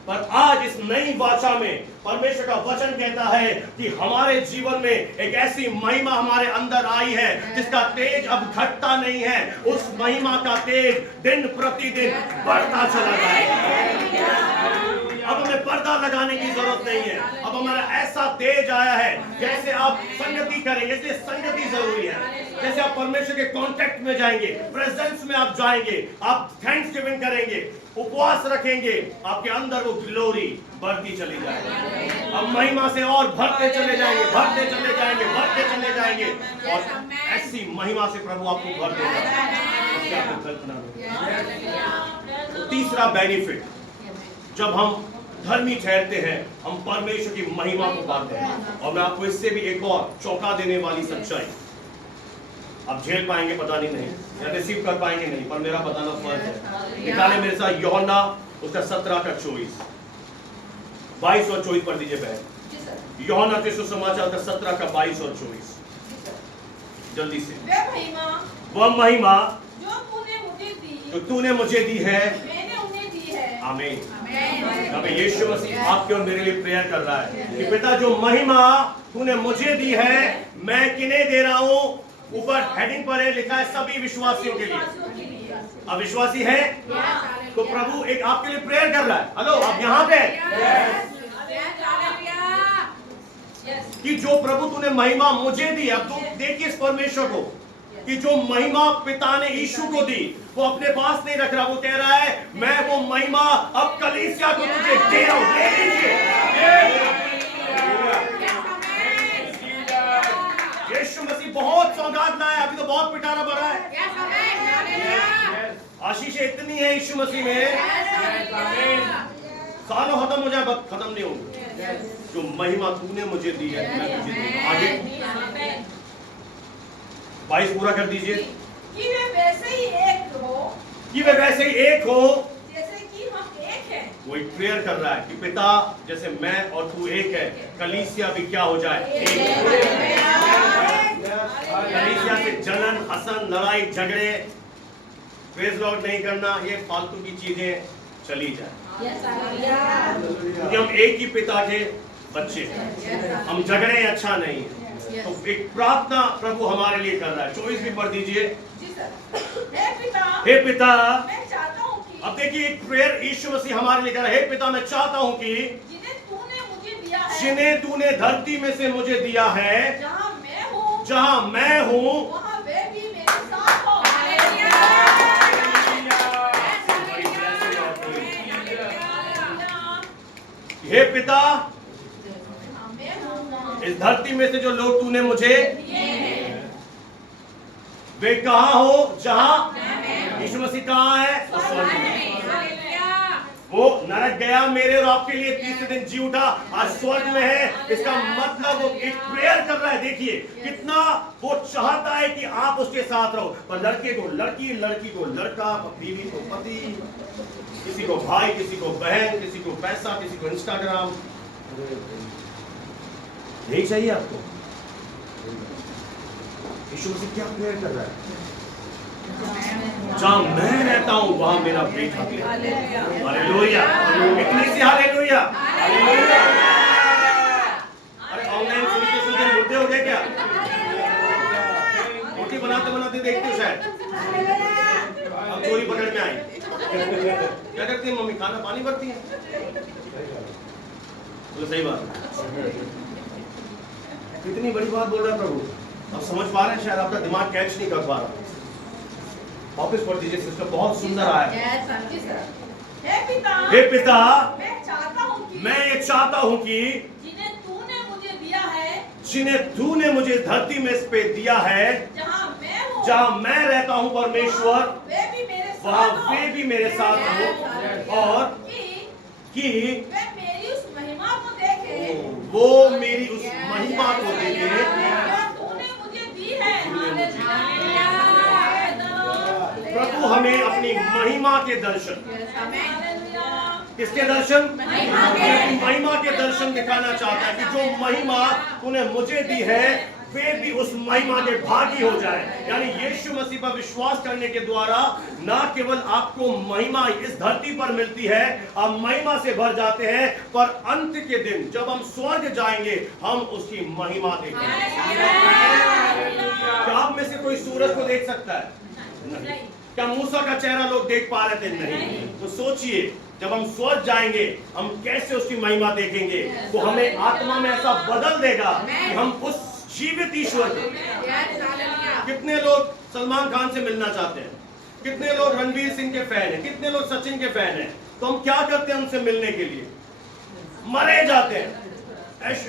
पर आज इस नई वाचा में परमेश्वर का वचन कहता है कि हमारे जीवन में एक ऐसी महिमा हमारे अंदर आई है जिसका तेज अब घटता नहीं है। उस महिमा का तेज दिन प्रतिदिन बढ़ता चला जाएगा। अब हमें पर्दा लगाने की जरूरत नहीं है। अब हमारा ऐसा तेज आया है, जैसे आप संगति करेंगे, जैसे संगति जरूरी है, जैसे आप परमेश्वर के कांटेक्ट में जाएंगे, प्रेजेंस में आप जाएंगे, आप थैंक्सगिविंग करेंगे, उपवास रखेंगे, आपके अंदर वो ग्लोरी बढ़ती चली जाएगी। अब महिमा से और भरते चले जाएंगे, भरते चले जाएंगे, भरते चले जाएंगे, और ऐसी महिमा से प्रभु आपको भर देगा। तीसरा बेनिफिट, जब हम धर्मी ठहरते हैं, हम परमेश्वर की महिमा को पाते हैं। और मैं आपको इससे भी एक और चौंका देने वाली सच्चाई, आप झेल पाएंगे पता नहीं, या रिसीव कर पाएंगे नहीं, पर मेरा बताना फर्ज है। निकाले मेरे साथ यूहन्ना उसका 17 का 24, 22 और 24 पढ़ दीजिए बहन। यूहन्ना के सुसमाचार का 17 का 22 और 24 जल्दी से। वह महिमा जो तूने मुझे दी है, मैंने उन्हें दी है। आमीन। अब यीशु मसीह आपके और मेरे लिए प्रेयर कर रहा है कि पिता जो महिमा तूने मुझे दी है, मैं किन्हें दे रहा हूँ? ऊपर हेडिंग पर है लिखा है सभी विश्वासियों के लिए। अब विश्वासी है तो प्रभु एक आपके लिए प्रेयर कर रहा है। हेलो, आप यहाँ पे कि जो प्रभु तूने महिमा मुझे दी। अब तुम देखिए इस परमेश्वर को कि जो महिमा पिता ने यीशु को दी वो अपने पास नहीं रख रहा, वो कह रहा है मैं वो महिमा अब कलीसिया को तुझे दे रहा हूं, ले लीजिए। यीशु मसीह बहुत सौगात लाया, अभी तो बहुत पिटारा भरा है। आशीष इतनी है यीशु मसीह में, सालों खत्म हो जाए बस खत्म नहीं होगी। जो महिमा तूने मुझे दी है मैं तुझे दूंगा। आगे 22 पूरा कर दीजिए। कि वे वैसे ही एक हो, कि वे वैसे ही एक हो जैसे कि हम एक हैं। वो एक प्रेयर कर रहा है कि पिता जैसे मैं और तू एक है, कलीसिया भी क्या हो जाए? एक। कलीसिया से जलन, हसन, लड़ाई झगड़े, प्रेज लॉर्ड नहीं करना, ये फालतू की चीजें चली जाए। क्योंकि हम एक ही पिता के बच्चे, हम झगड़े अच्छा नहीं है। तो एक प्रार्थना प्रभु हमारे लिए कर रहा है। 24 भी पढ़ दीजिए। जी सर। हे पिता, मैं चाहता हूँ कि अब देखिए एक प्रेयर यीशु मसीह हमारे लिए कर रहा है। हे पिता, मैं चाहता हूँ कि जिन्हें तूने मुझे दिया है, जिन्हें तूने धरती में से मुझे दिया है, जहाँ मैं हूँ वहाँ वे भी मेरे साथ हो। हे पिता, जहाँ मैं हूँ, इस धरती में से जो लोग तूने मुझे ये है। वे कहाँ हो? जहाँ यीशु मसीह कहाँ है? वो स्वर्ग में। वो नरक गया मेरे और आपके लिए, तीसरे दिन जी उठा, आज स्वर्ग में है। इसका मतलब वो एक प्रेयर कर रहा है। देखिए कितना वो चाहता है कि आप उसके साथ रहो। पर लड़के को लड़की, लड़की को लड़का, बीवी को पति, किसी को भाई, किसी को बहन, किसी को पैसा, किसी को इंस्टाग्राम। यही चाहिए आपको? यीशु मसीह क्या प्रेयर कर रहा है? जहाँ मैं रहता हूँ वहां मेरा बेटा भी है। हालेलुया, इतनी सी हालेलुया। अरे ऑनलाइन सुनते सुनते मुद्दे हो गए क्या? रोटी बनाते बनाते देखते हो शायद। अब चोरी पकड़ में आई। क्या करती है मम्मी? खाना पानी भरती है। बोलो सही बात। कितनी बड़ी बात बोल रहा है प्रभु। अब समझ पा रहे हैं? शायद आपका दिमाग कैच नहीं कर पा रहा। वापस पढ़ दीजिए सिस्टर, बहुत सुंदर आया। हे पिता, मैं ये चाहता हूँ कि जिन्हें तूने मुझे दिया है, जिन्हें तूने मुझे धरती में इस पे दिया है, जहाँ मैं रहता हूँ परमेश्वर, वहाँ वे भी मेरे साथ हो, और कि वो मेरी उस महिमा को देखे तूने मुझे दी है। प्रभु हमें अपनी महिमा के दर्शन, किसके दर्शन? महिमा के दर्शन दिखाना चाहता है कि जो महिमा तूने मुझे दी है वे भी उस महिमा के भागी हो जाए। यानी यीशु मसीह पर विश्वास करने के द्वारा ना केवल आपको महिमा इस धरती पर मिलती है, आप महिमा से भर जाते हैं, पर अंत के दिन जब हम स्वर्ग जाएंगे हम उसकी महिमा देखेंगे। क्या आप में से कोई सूरज को देख सकता है? नहीं। क्या मूसा का चेहरा लोग देख पा रहे थे? नहीं। तो सोचिए जब हम स्वर्ग जाएंगे हम कैसे उसकी महिमा देखेंगे। वो हमें आत्मा में ऐसा बदल देगा कि हम उस जीवित ईश्वर को। कितने लोग सलमान खान से मिलना चाहते हैं? कितने लोग रणवीर सिंह के फैन हैं? कितने लोग सचिन के फैन हैं? तो हम क्या करते हैं उनसे मिलने के लिए? मरे जाते हैं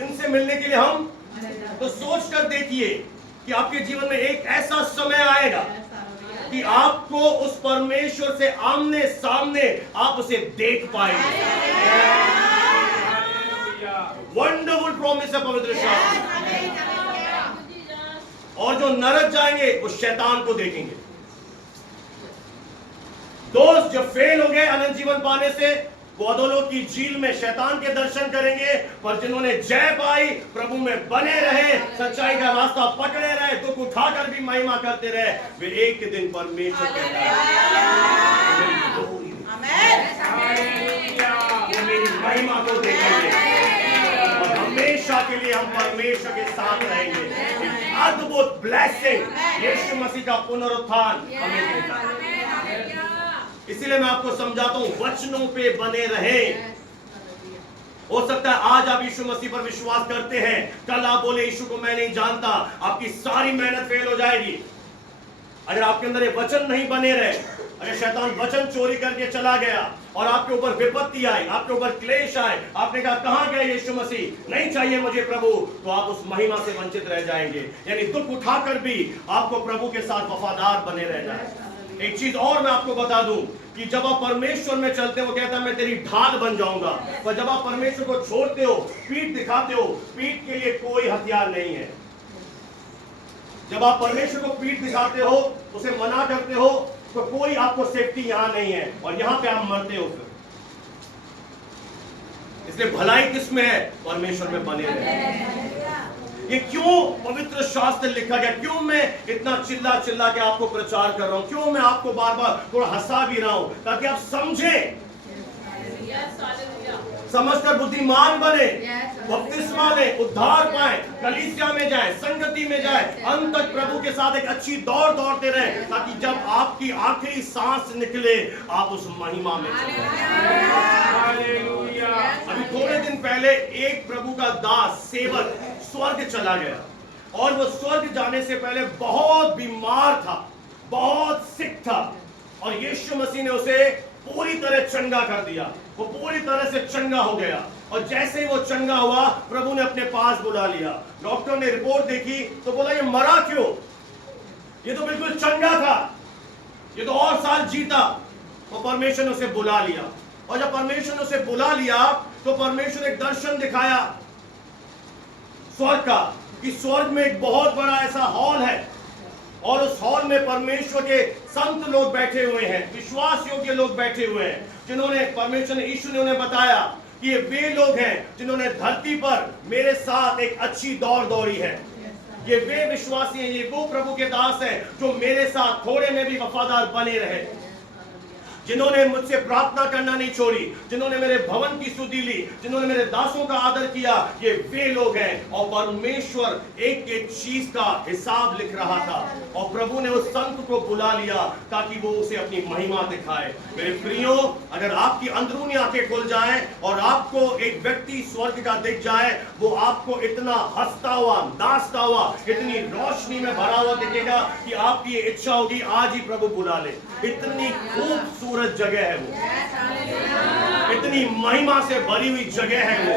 इनसे मिलने के लिए हम। तो सोच कर देखिए कि आपके जीवन में एक ऐसा समय आएगा कि आपको उस परमेश्वर से आमने सामने आप उसे देख पाएंगे। वंडरफुल प्रॉमिस है पवित्र शास्त्र। और जो नरक जाएंगे वो शैतान को देखेंगे। दोस्त जो फेल हो गए अनंत जीवन पाने से वो अधोलोक की झील में शैतान के दर्शन करेंगे, पर जिन्होंने जय पाई, प्रभु में बने रहे, सच्चाई का रास्ता पकड़े रहे, दुख उठाकर भी महिमा करते रहे, वे एक दिन परमेश्वर के मेरी महिमा को देखेंगे और हमेशा के लिए हम परमेश्वर के साथ रहेंगे। अद्भुत ब्लेसिंग यीशु मसीह का पुनरुत्थान हमें देता है। इसीलिए मैं आपको समझाता हूं, वचनों पे बने रहें। हो सकता है आज आप यीशु मसीह पर विश्वास करते हैं, कल आप बोले यीशु को मैं नहीं जानता, आपकी सारी मेहनत फेल हो जाएगी। अगर आपके अंदर ये वचन नहीं बने रहे, अगर शैतान वचन चोरी करके चला गया और आपके ऊपर विपत्ति आई, आपके ऊपर क्लेश आए, आपने कहा कहां गए यीशु मसीह, नहीं चाहिए मुझे प्रभु, तो आप उस महिमा से वंचित रह जाएंगे। यानी दुख उठाकर भी आपको प्रभु के साथ वफादार बने रहना है। एक चीज और मैं आपको बता दूं कि जब आप परमेश्वर में चलते हो, वो कहता है मैं तेरी ढाल बन जाऊंगा, पर जब आप परमेश्वर को छोड़ते हो, पीठ दिखाते हो, पीठ के लिए कोई हथियार नहीं है। जब आप परमेश्वर को पीठ दिखाते हो, उसे मना करते हो, तो कोई आपको सेफ्टी यहां नहीं है और यहां पे आप मरते हो। फिर इसलिए भलाई किस में है? परमेश्वर में बने रहे। ये क्यों पवित्र शास्त्र लिखा गया? क्यों मैं इतना चिल्ला चिल्ला के आपको प्रचार कर रहा हूं? क्यों मैं आपको बार बार थोड़ा हंसा भी रहा हूं? ताकि आप समझें समझकर बुद्धिमान बने, बपतिस्मा लें, उद्धार पाए, कलीसिया में जाएं, संगति में जाएं, अंत तक प्रभु के साथ एक अच्छी दौड़ दौड़ते रहें, ताकि जब आपकी आखिरी सांस निकले आप उस महिमा में चले। अभी थोड़े दिन पहले एक प्रभु का दास सेवक स्वर्ग चला गया, और वो स्वर्ग जाने से पहले बहुत बीमार था, बहुत सिक था, और यीशु मसीह ने उसे पूरी तरह चंगा कर दिया। वो पूरी तरह से चंगा हो गया, और जैसे ही वो चंगा हुआ प्रभु ने अपने पास बुला लिया। डॉक्टर ने रिपोर्ट देखी तो बोला ये मरा क्यों, ये तो बिल्कुल चंगा था, ये तो और साल जीता। तो परमेश्वर ने उसे बुला लिया, और जब परमेश्वर ने उसे बुला लिया तो परमेश्वर ने एक दर्शन दिखाया स्वर्ग का, कि स्वर्ग में एक बहुत बड़ा ऐसा हॉल है, और उस हॉल में परमेश्वर के संत लोग बैठे हुए हैं, विश्वास योग्य लोग बैठे हुए हैं, जिन्होंने परमेश्वर ने, यीशु ने उन्हें बताया कि ये वे लोग हैं जिन्होंने धरती पर मेरे साथ एक अच्छी दौड़ दौड़ी है। ये वे विश्वासी हैं, ये वो प्रभु के दास हैं जो मेरे साथ थोड़े में भी वफादार बने रहे, जिन्होंने मुझसे प्रार्थना करना नहीं छोड़ी, जिन्होंने मेरे भवन की सुधि ली, जिन्होंने मेरे दासों का आदर किया, ये वे लोग हैं। और परमेश्वर एक एक चीज का हिसाब लिख रहा था, और प्रभु ने उस संत को बुला लिया ताकि वो उसे अपनी महिमा दिखाए। मेरे प्रियो, अगर आपकी अंदरूनी आंखें खुल जाएं और आपको एक व्यक्ति स्वर्ग का दिख जाए, वो आपको इतना हंसता हुआ, नाचता हुआ, इतनी रोशनी में भरा हुआ दिखेगा कि आपकी ये इच्छा होगी आज ही प्रभु बुला ले। इतनी खूबसूरत जगह है वो, इतनी महिमा से भरी हुई जगह है वो।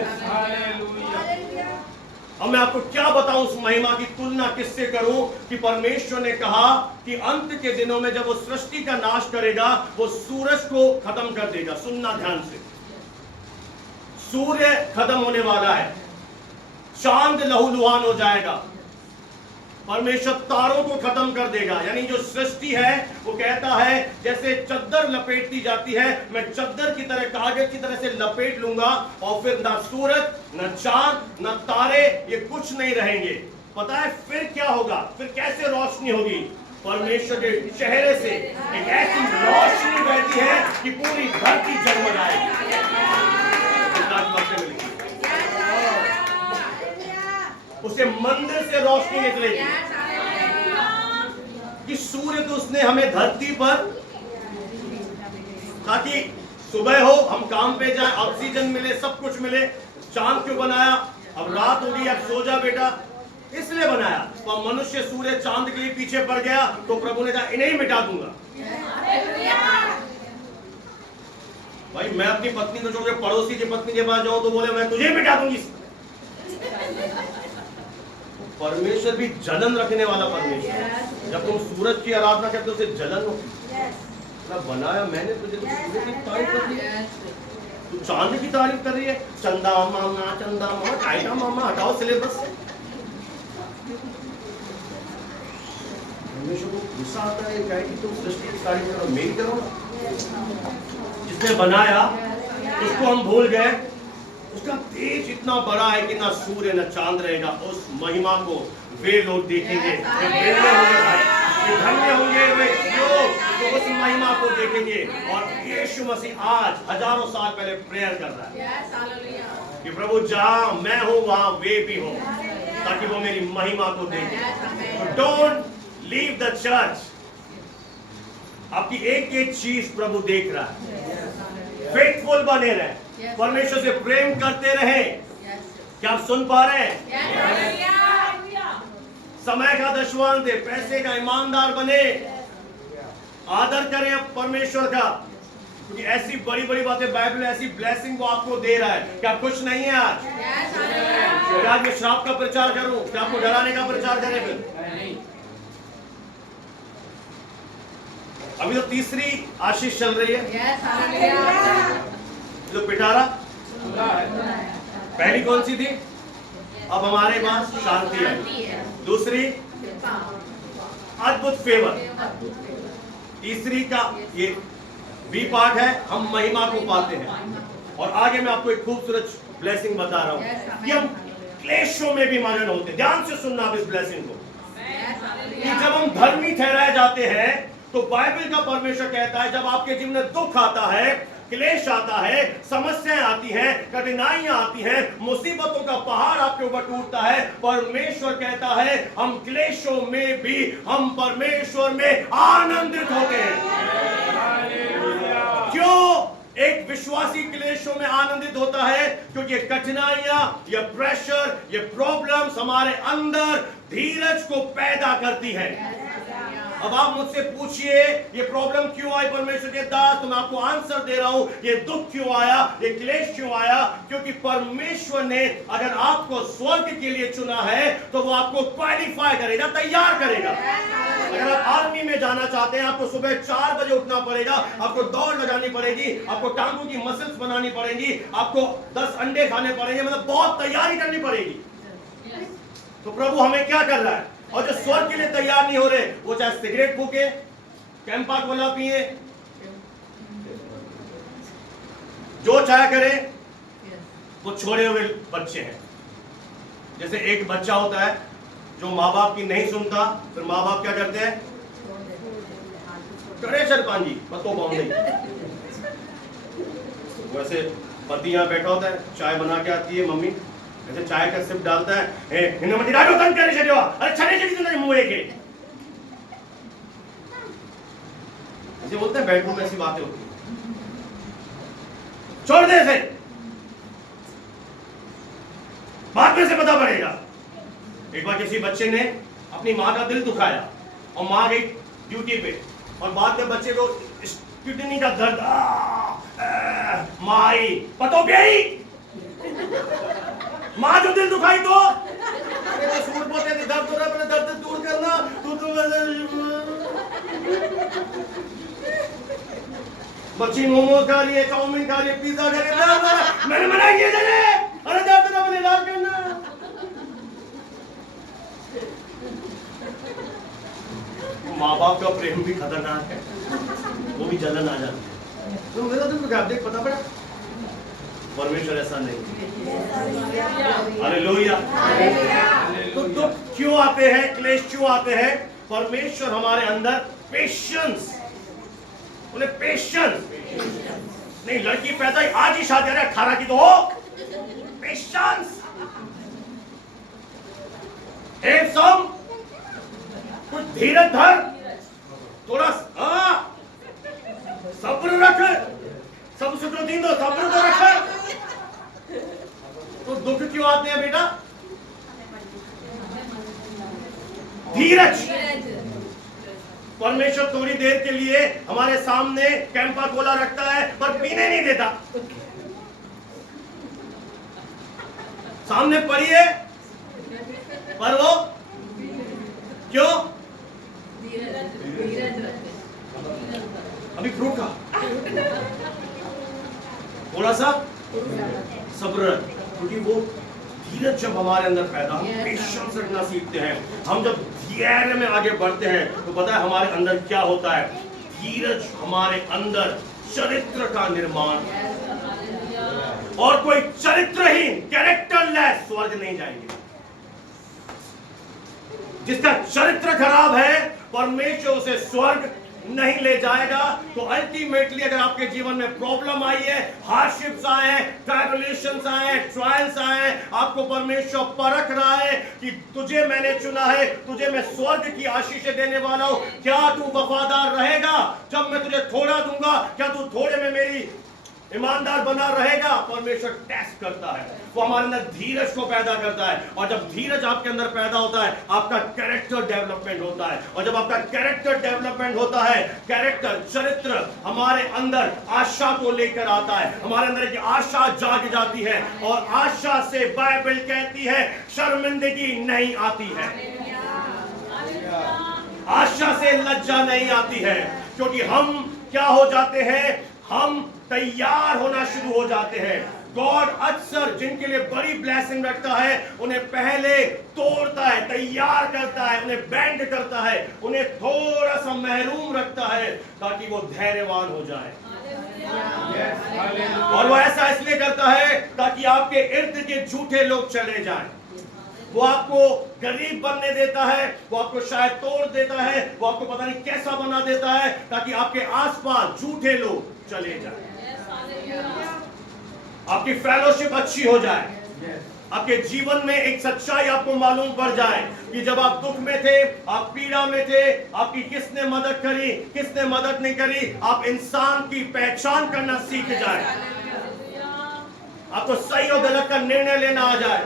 अब मैं आपको क्या बताऊं, उस महिमा की तुलना किससे करूं, कि परमेश्वर ने कहा कि अंत के दिनों में जब वो सृष्टि का नाश करेगा, वो सूरज को खत्म कर देगा। सुनना ध्यान से, सूर्य खत्म होने वाला है, चांद लहूलुहान हो जाएगा, परमेश्वर तारों को खत्म कर देगा। यानी जो सृष्टि है वो कहता है जैसे चद्दर लपेटती जाती है, मैं चद्दर की तरह, कागज की तरह से लपेट लूंगा, और फिर ना सूरज, न चांद, न तारे, ये कुछ नहीं रहेंगे। पता है फिर क्या होगा, फिर कैसे रोशनी होगी? परमेश्वर के चेहरे से एक ऐसी रोशनी बहती है कि पूरी धरती जगमगाएगी। उसे मंदिर से रोशनी निकलेगी कि सूर्य तो उसने हमें धरती पर, ताकि सुबह हो, हम काम पे जाएं, ऑक्सीजन मिले, सब कुछ मिले। चांद क्यों बनाया? अब रात होगी, अब सो जा बेटा, इसलिए बनाया। तो मनुष्य सूर्य चांद के लिए पीछे पड़ गया, तो प्रभु ने कहा इन्हें ही मिटा दूंगा। भाई मैं अपनी पत्नी को छोड़ के पड़ोसी की पत्नी के पास जाऊं तो बोले मैं तुझे मिटा दूंगी। परमेश्वर भी जलन रखने वाला परमेश्वर। जब तुम सूरज की आराधना करते हो उसे जलन हो, बनाया मैंने तुझे, तो सूरज की तारीफ कर रही है, तू चांद की तारीफ कर रही है। चंदा मामा, चंदा मामा, टाइटा मामा, हटाओ सिलेबस से। परमेश्वर को गुस्सा आता है कि तुम सृष्टि की तारीफ करो, मेरी करो ना। जिसने बनाया उसको हम भूल गए। उसका तेज इतना बड़ा है कि ना सूर्य न चांद रहेगा। उस महिमा को वे लोग देखेंगे, धन्य होंगे वे लोग तो उस महिमा को देखेंगे। और यीशु मसीह आज हजारों साल पहले प्रेयर कर रहा है कि प्रभु जहां मैं हूं वहां वे भी हो, ताकि वो मेरी महिमा को देखें। Don't leave the church. आपकी एक एक चीज प्रभु देख रहा है। फेथफुल बने रहे, परमेश्वर से प्रेम करते रहे। क्या आप सुन पा रहे हैं? समय का दशवान दे, पैसे का ईमानदार बने, आदर करें परमेश्वर का, क्योंकि ऐसी बड़ी बड़ी बातें बाइबल ऐसी ब्लेसिंग को आपको दे रहा है। क्या खुश नहीं है आज? क्या आज मैं श्राप का प्रचार करूं? क्या आपको डराने का प्रचार करें? फिर अभी तो तीसरी आशीष चल रही है, जो पिटारा। पहली कौन सी थी? अब हमारे पास शांति है। दूसरी अद्भुत फेवर। तीसरी का ये बी पार्ट है, हम महिमा को पाते हैं। और आगे मैं आपको एक खूबसूरत ब्लेसिंग बता रहा हूं कि हम क्लेशों में भी मगन होते हैं। ध्यान से सुनना आप इस ब्लेसिंग को, कि जब हम धर्मी ठहराए जाते हैं तो बाइबल का परमेश्वर कहता है जब आपके जीवन में दुख आता है क्लेश आता है, समस्याएं आती हैं, कठिनाइयां आती हैं, मुसीबतों का पहाड़ आपके ऊपर टूटता है, परमेश्वर कहता है हम क्लेशों में भी हम परमेश्वर में आनंदित होते हैं। क्यों एक विश्वासी क्लेशों में आनंदित होता है? क्योंकि ये कठिनाइयां, ये प्रेशर, ये प्रॉब्लम्स हमारे अंदर धीरज को पैदा करती है। अब आप मुझसे पूछिए ये प्रॉब्लम क्यों आई परमेश्वर के दास, तो मैं आपको आंसर दे रहा हूं। ये दुख क्यों आया, ये क्लेश क्यों आया? क्योंकि परमेश्वर ने अगर आपको स्वर्ग के लिए चुना है तो वो आपको क्वालिफाई करेगा, तैयार करेगा। अगर आप आर्मी में जाना चाहते हैं, आपको सुबह 4 बजे उठना पड़ेगा, आपको दौड़ लगानी पड़ेगी, आपको टांगों की मसल्स बनानी पड़ेगी, आपको 10 अंडे खाने पड़ेंगे, मतलब बहुत तैयारी करनी पड़ेगी। तो प्रभु हमें क्या कर रहा है? और जो स्वर्ग के लिए तैयार नहीं हो रहे, वो चाहे सिगरेट फूके, कैंपा कोला पिए, जो चाहे करे, वो छोड़े हुए बच्चे हैं। जैसे एक बच्चा होता है जो माँ बाप की नहीं सुनता, फिर माँ बाप क्या करते हैं? करे सरपांजी पतो पाऊंगी। वैसे पति यहाँ बैठा होता है, चाय बना के आती है मम्मी, ऐसे चाय का सिप डालता है, हिंदू मत डालो तंग करे छड़ियो, अरे छड़े छड़ी तुमने मुंह के ऐसे बोलते हैं। बेडरूम में ऐसी बातें होती हैं, छोड़ दे इसे, बाद में से पता पड़ेगा। एक बार किसी बच्चे ने अपनी माँ का दिल दुखाया और माँ गई ड्यूटी पे, और बाद में बच्चे को किडनी का दर्द, माँ आई, पतो गई माँ जो दिल दुखाई तो सूट बोलते थे, दर्द हो रहा है, दर्द दूर करना, बच्ची मोमोज खा रही है, चाउमीन खा रही है, पिज्जा खा रही है, मैंने मना किया जाने, अरे दर्द ना इलाज करना। माँ बाप का प्रेम भी खतरनाक है, वो भी जलन आ जाती है। तो मेरा दिल दुखा, देख पता पड़ा, परमेश्वर ऐसा नहीं। हालेलुया। तो दुख क्यों आते हैं, क्लेश क्यों आते हैं? परमेश्वर हमारे अंदर पेशेंस, बोले पेशेंस नहीं, लड़की पैदा आज ही शादी, अरे 18 की तो हो, पेशेंस, कुछ धीरज धर, थोड़ा सब्र रख, सब सुख दीन दो, सब्र तो रख। तो दुख क्यों आते हैं बेटा? धीरज। परमेश्वर थोड़ी देर के लिए हमारे सामने कैंपा कोला रखता है, पर पीने नहीं देता। सामने पड़िए, पर वो क्यों? अभी फ्रूट खा, थोड़ा सा सब्र, क्योंकि वो धीरज जब हमारे अंदर पैदा, पेशेंस रखना सीखते हैं, हम जब धैर्य में आगे बढ़ते हैं तो पता है हमारे अंदर क्या होता है? धीरज हमारे अंदर चरित्र का निर्माण, और कोई चरित्रहीन, कैरेक्टरलेस स्वर्ग नहीं जाएंगे। जिसका चरित्र खराब है, परमेश्वर उसे स्वर्ग नहीं ले जाएगा। तो अल्टीमेटली अगर आपके जीवन में प्रॉब्लम आई है, हार्डशिप्स आए हैं, ट्राइबुलेशंस आए हैं, ट्रायल्स आए हैं, आपको परमेश्वर परख रहा है कि तुझे मैंने चुना है, तुझे मैं स्वर्ग की आशीष देने वाला हूं, क्या तू वफादार रहेगा? जब मैं तुझे थोड़ा दूंगा, क्या तू थोड़े में मेरी ईमानदार बना रहेगा? परमेश्वर टेस्ट करता है, वो हमारे अंदर धीरज को पैदा करता है, और जब धीरज आपके अंदर पैदा होता है, आपका कैरेक्टर डेवलपमेंट होता है, और जब आपका कैरेक्टर डेवलपमेंट होता है, कैरेक्टर, चरित्र हमारे अंदर आशा को लेकर आता है, हमारे अंदर एक आशा जाग जाती है, और आशा से बाइबल कहती है शर्मिंदगी नहीं आती है, आशा से लज्जा नहीं आती है, क्योंकि हम क्या हो जाते हैं? हम तैयार होना शुरू हो जाते हैं। गॉड अक्सर जिनके लिए बड़ी ब्लेसिंग रखता है, उन्हें पहले तोड़ता है, तैयार करता है, उन्हें बैंड करता है, उन्हें थोड़ा सा महरूम रखता है, ताकि वो धैर्यवान हो जाए। और वो ऐसा इसलिए करता है ताकि आपके इर्द गिर्द झूठे लोग चले जाएं। वो आपको गरीब बनने देता है, वो आपको शायद तोड़ देता है, वो आपको पता नहीं कैसा बना देता है, ताकि आपके आसपास झूठे लोग चले जाएं। आपकी फेलोशिप अच्छी हो जाए, आपके जीवन में एक सच्चाई आपको मालूम पड़ जाए कि जब आप दुख में थे, आप पीड़ा में थे, आपकी किसने मदद करी, किसने मदद नहीं करी, आप इंसान की पहचान करना सीख जाए, आपको सही और गलत का निर्णय लेना आ जाए।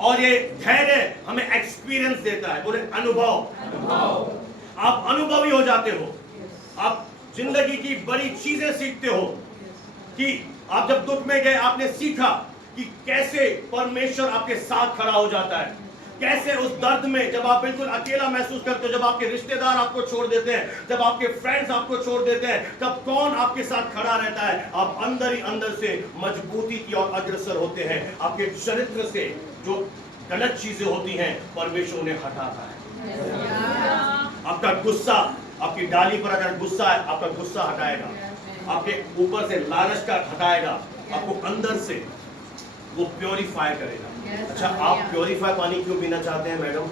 और ये धैर्य हमें एक्सपीरियंस देता है, बोले अनुभव। आप अनुभवी हो जाते हो, आप जिंदगी की बड़ी चीजें सीखते हो कि आप जब दुख में गए आपने सीखा कि कैसे परमेश्वर आपके साथ खड़ा हो जाता है, कैसे उस दर्द में जब आप बिल्कुल अकेला महसूस करते हो, जब आपके रिश्तेदार आपको छोड़ देते हैं, जब आपके फ्रेंड्स आपको छोड़ देते हैं, तब कौन आपके साथ खड़ा रहता है? आप अंदर ही अंदर से मजबूती की ओर अग्रसर होते हैं। आपके चरित्र से जो गलत चीजें होती हैं परमेश्वर उन्हें हटाता है। आपका गुस्सा, आपकी डाली पर अगर गुस्सा है, आपका गुस्सा हटाएगा, आपके ऊपर से लालच का हटाएगा, आपको अंदर से वो प्योरीफाई करेगा। अच्छा, आप प्योरीफाई पानी क्यों पीना चाहते हैं मैडम?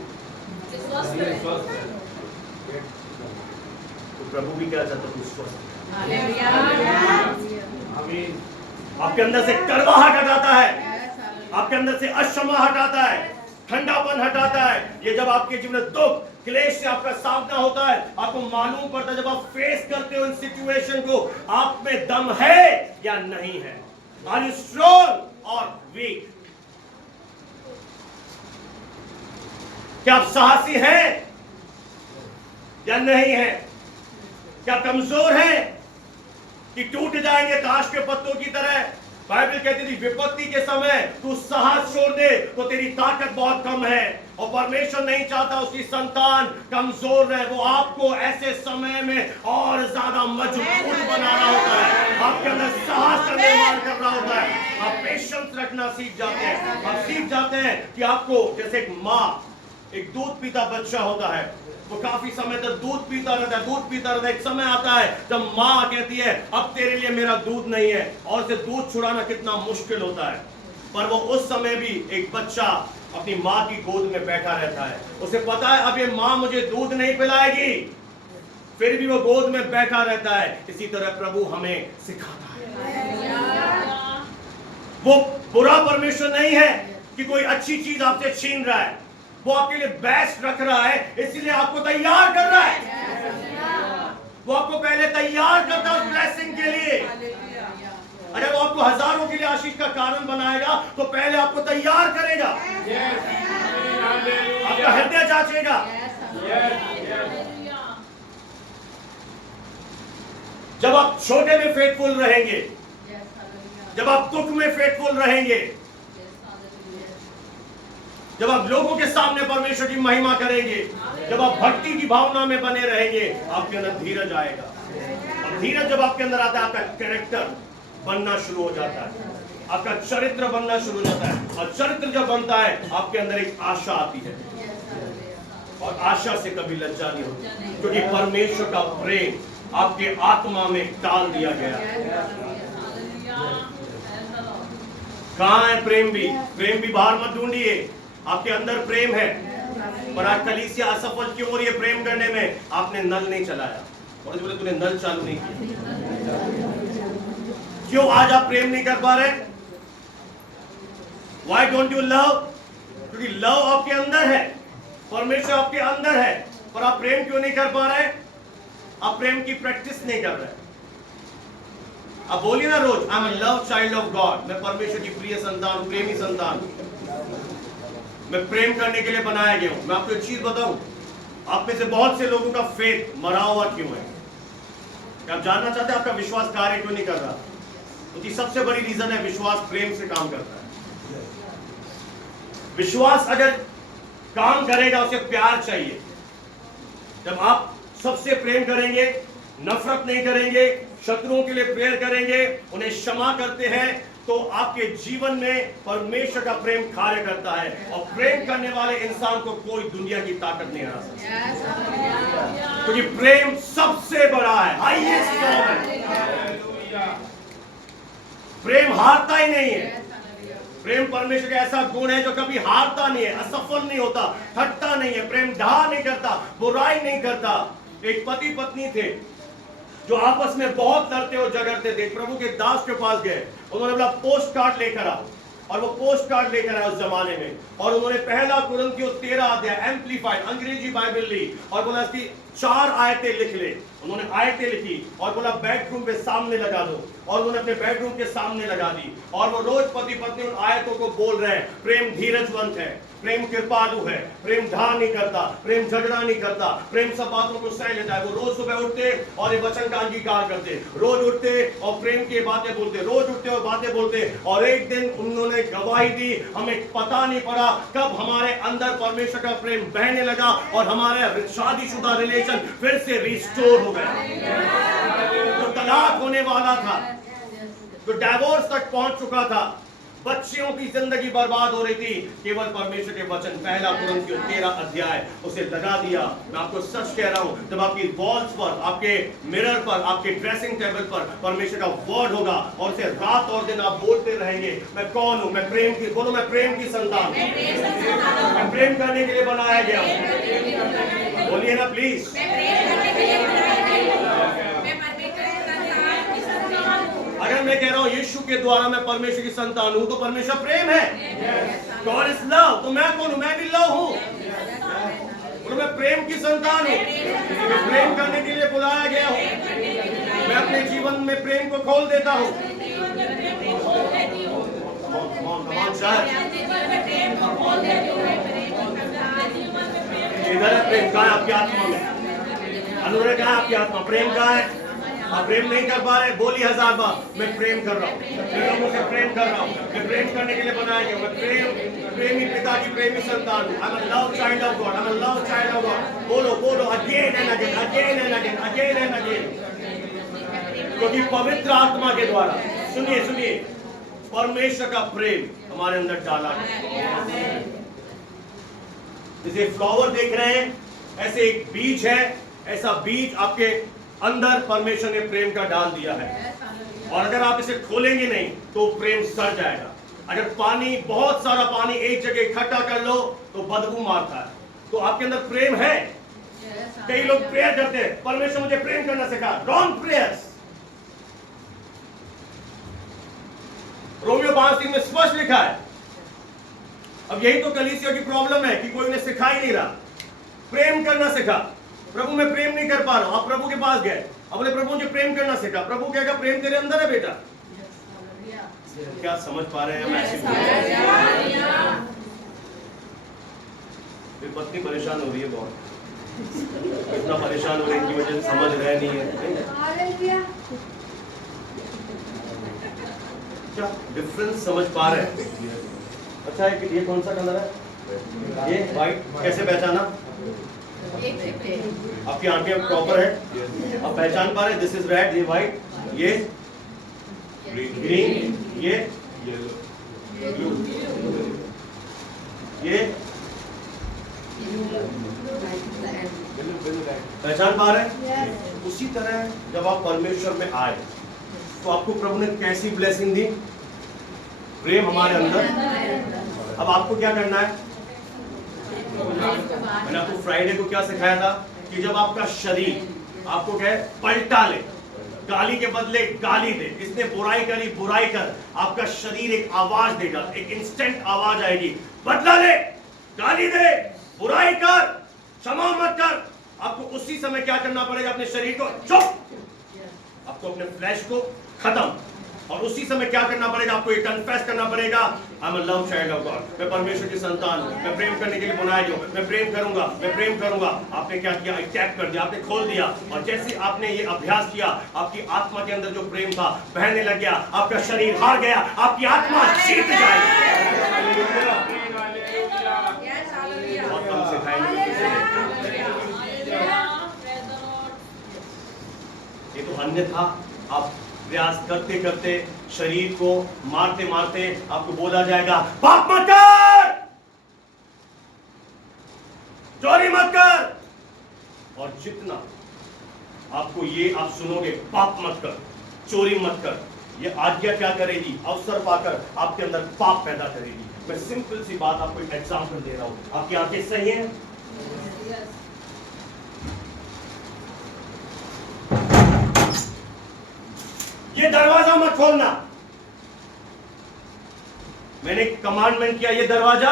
तो प्रभु भी क्या चाहता है? स्वस्थ। आपके अंदर से कड़वाहट हटाता है, आपके अंदर से अक्षमा हटाता है, ठंडापन हटाता है। ये जब आपके जीवन में दुख क्लेश से आपका सामना होता है, आपको मालूम पड़ता है, जब आप फेस करते हो इन सिचुएशन को, आप में दम है या नहीं है। आर यू स्ट्रॉन्ग और वीक? क्या आप साहसी हैं या नहीं है? क्या कमजोर हैं कि टूट जाएंगे ताश के पत्तों की तरह? बाइबल कहती थी विपत्ति के समय तू साहस छोड़ दे तो तेरी ताकत बहुत कम है, और परमेश्वर नहीं चाहता उसकी संतान कमजोर रहे। वो आपको ऐसे समय में और ज्यादा मजबूत बना रहा होता है, आपके अंदर साहस का निर्माण कर रहा होता है। आप पेशेंस रखना सीख जाते हैं। आप सीख जाते हैं कि आपको, जैसे एक माँ एक दूध पीता बच्चा होता है, वो काफी समय तक दूध पीता रहता है। एक समय आता है जब माँ कहती है अब तेरे लिए मेरा दूध नहीं है, और उसे दूध छुड़ाना कितना मुश्किल होता है। पर वो उस समय भी एक बच्चा अपनी माँ की गोद में बैठा रहता है, उसे पता है अब ये माँ मुझे दूध नहीं पिलाएगी, फिर भी वो गोद में बैठा रहता है। इसी तरह प्रभु हमें सिखाता है। वो बुरा परमेश्वर नहीं है कि कोई अच्छी चीज आपसे छीन रहा है, वो आपके लिए बेस्ट रख रहा है, इसलिए आपको तैयार कर रहा है। वो आपको पहले तैयार करता है उस ब्लेसिंग के लिए। अगर वो आपको हजारों के लिए आशीष का कारण बनाएगा तो पहले आपको तैयार करेगा, आपका हृदय जांचेगा। जब आप छोटे में फेथफुल रहेंगे, जब आप दुख में फेथफुल रहेंगे, जब आप लोगों के सामने परमेश्वर की महिमा करेंगे, जब आप भक्ति की भावना में बने रहेंगे, आपके अंदर धीरज आएगा। और धीरज जब आपके अंदर आता है, आपका कैरेक्टर बनना शुरू हो जाता है, आपका चरित्र बनना शुरू हो जाता है। और चरित्र जब बनता है, आपके अंदर एक आशा आती है, और आशा से कभी लज्जा नहीं होती, क्योंकि परमेश्वर का प्रेम आपके आत्मा में डाल दिया गया है। कहाँ है प्रेम भी? प्रेम भी बाहर मत ढूंढिए, आपके अंदर प्रेम है। पर आज कलीसिया असफल क्यों हो रही है प्रेम करने में? आपने नल नहीं चलाया, और बोले तूने नल चालू नहीं किया। क्यों आज आप प्रेम नहीं कर पा रहे? Why don't you love? क्योंकि लव आपके अंदर है, परमेश्वर आपके अंदर है, पर आप प्रेम क्यों नहीं कर पा रहे? आप प्रेम की प्रैक्टिस नहीं कर रहे। आप बोलिए ना रोज, I am a love child of God, मैं परमेश्वर की प्रिय संतान, प्रेमी संतान, मैं प्रेम करने के लिए बनाया गया हूं। मैं आपको एक चीज बताऊं, आप में से बहुत से लोगों का फेथ मरा हुआ क्यों है? क्या आप जानना चाहते हैं आपका विश्वास कार्य क्यों नहीं कर रहा? उसकी सबसे बड़ी रीजन है विश्वास प्रेम से काम करता है। विश्वास अगर काम करेगा, उसे प्यार चाहिए। जब आप सबसे प्रेम करेंगे, नफरत नहीं करेंगे, शत्रुओं के लिए प्रेयर करेंगे, उन्हें क्षमा करते हैं, तो आपके जीवन में परमेश्वर का प्रेम कार्य करता है। और प्रेम करने वाले इंसान को कोई दुनिया की ताकत नहीं हरा सकती, क्योंकि प्रेम सबसे बड़ा है, हाईएस्ट फॉर्म है। प्रेम हारता ही नहीं है। प्रेम परमेश्वर का ऐसा गुण है जो कभी हारता नहीं है, असफल नहीं होता, थकता नहीं है, प्रेम ढा नहीं करता, बुराई नहीं करता। एक पति पत्नी थे, जो आपस में बहुत लड़ते और झगड़ते थे, प्रभु के दास के पास गए, उन्होंने बोला पोस्ट कार्ड लेकर आओ, और वो पोस्ट कार्ड लेकर आए उस जमाने में, और उन्होंने पहला कुरिन्थियों 13 अध्याय एम्प्लीफाइड अंग्रेजी बाइबल ली और बोला इसकी 4 आयतें लिख ले। उन्होंने आयतें लिखी और बोला बेडरूम पे सामने लगा दो, और उन्होंने अपने बेडरूम के सामने लगा दी, और वो रोज पति पत्नी उन आयतों को बोल रहे हैं। प्रेम धीरजवंत है, प्रेम कृपालु है, प्रेम ढाल नहीं करता, प्रेम झगड़ा नहीं करता, प्रेम सब बातों को सह लेता है। वो रोज सुबह उठते और ये वचन का अंगीकार करते, रोज उठते और प्रेम की बातें बोलते, रोज उठते और बातें बोलते। और एक दिन उन्होंने गवाही दी, हमें पता नहीं पड़ा कब हमारे अंदर परमेश्वर का प्रेम बहने लगा और हमारे शादीशुदा रिलेशन फिर से रिस्टोर हो गया। जो तलाक होने वाला था, जो डिवोर्स तक पहुंच चुका था, बच्चियों की जिंदगी बर्बाद हो रही थी, केवल परमेश्वर के वचन पहला कुरिन्थियों 13 अध्याय उसे लगा दिया। मैं आपको सच कह रहा हूं, जब आपकी वॉल्स पर, आपके मिरर पर, आपके ड्रेसिंग टेबल पर परमेश्वर का वर्ड होगा और उसे रात और दिन आप बोलते रहेंगे, मैं कौन हूं, मैं प्रेम की, बोलो मैं प्रेम की संतान हूं, मैं प्रेम करने के लिए बनाया गया हूं। बोलिए ना प्लीज। अगर मैं कह रहा हूं यीशु के द्वारा मैं परमेश्वर की संतान हूं, तो परमेश्वर प्रेम है। गॉड इज लव, तो मैं कौन हूं, मैं भी लव हूं। बोलो मैं प्रेम की संतान हूं, मैं प्रेम करने के लिए बुलाया गया हूं, मैं अपने जीवन में प्रेम को खोल देता हूं। इधर है प्रेम, कहाँ है आपकी आत्मा में? अनुग्रह कहाँ है आपकी आत्मा? प्रेम कहाँ है? आप प्रेम नहीं कर पा रहे, बोली 1000 बार मैं प्रेम कर रहा हूँ, मैं लोगों से प्रेम कर रहा हूँ, मैं प्रेम करने के लिए बनाया गया, मैं प्रेमी पिता की प्रेमी संतान हूँ। आई am a love child of God, I am a love child of God. बोलो बोलो again and again, again and again, again and again. क्योंकि पवित्र आत्मा के द्वारा, सुनिए सुनिए, परमेश्वर का प्रेम हमारे अंदर डाला है। जैसे फ्लावर देख रहे हैं, ऐसे एक बीज है, ऐसा बीज आपके अंदर परमेश्वर ने प्रेम का डाल दिया है। और अगर आप इसे खोलेंगे नहीं तो प्रेम सड़ जाएगा। अगर पानी, बहुत सारा पानी एक जगह इकट्ठा कर लो तो बदबू मारता है। तो आपके अंदर प्रेम है। कई लोग प्रेयर करते हैं, परमेश्वर मुझे प्रेम करना सिखा, रॉन्ग प्रेयर्स। रोमियो 5:3 में स्पष्ट लिखा है। अब यही तो कलीसिया की प्रॉब्लम है कि कोई उन्हें सिखा ही नहीं रहा, प्रेम करना सिखा। प्रभु मैं प्रेम नहीं कर पा रहा हूं, आप प्रभु के पास गए, अपने प्रभु मुझे प्रेम करना सिखा। प्रभु कहेगा प्रेम तेरे अंदर है बेटा। क्या समझ पा रहे हैं? मेरी पत्नी परेशान हो रही है बहुत, इतना परेशान हो रही है कि मुझे समझ रहे नहीं है। क्या डिफरेंस समझ पा रहे हैं? अच्छा है कि ये कौन सा कलर है? ये व्हाइट। कैसे पहचाना? आपकी आंखें प्रॉपर है, आप पहचान पा रहे हैं? दिस इज रेड, ये व्हाइट, ये ग्रीन, ये ब्लू, ये पहचान पा रहे हैं? उसी तरह जब आप परमेश्वर में आए तो आपको प्रभु ने कैसी ब्लेसिंग दी? प्रेम हमारे अंदर। अब आपको क्या करना है? मैंने आपको फ्राइडे को क्या सिखाया था कि जब आपका शरीर आपको क्या पलटा ले, गाली के बदले गाली दे, इसने बुराई करी बुराई कर, आपका शरीर एक आवाज देगा, एक इंस्टेंट आवाज आएगी, बदला ले, गाली दे, बुराई कर, क्षमा मत कर। आपको उसी समय क्या करना पड़ेगा? अपने शरीर को चुप, आपको अपने फ्लैश को खत्म, और उसी समय क्या करना पड़ेगा? आपको ये कन्फेस करना पड़ेगा, आई am a love child of God, मैं परमेश्वर की संतान हूं, मैं प्रेम करने के लिए बनाया गया हूं, मैं प्रेम करूंगा, मैं प्रेम करूंगा। आपने क्या किया? टैप कर दिया, आपने खोल दिया, और जैसे आपने ये अभ्यास किया, आपकी आत्मा के अंदर जो प्रेम था बहने लग गया, आपका शरीर हार गया, आपकी आत्मा जीत जाएगी। बहुत कम सिखाएंगे, ये तो अन्यथा आप प्रयास करते करते, शरीर को मारते मारते आपको बोला जाएगा पाप मत कर, चोरी मत कर। और जितना आपको ये आप सुनोगे पाप मत कर, चोरी मत कर, ये आज्ञा क्या करेगी? अवसर पाकर आपके अंदर पाप पैदा करेगी। मैं सिंपल सी बात आपको एक एग्जांपल दे रहा हूं। आपकी आंखें सही हैं? ये दरवाजा मत खोलना। मैंने कमांडमेंट किया, ये दरवाजा,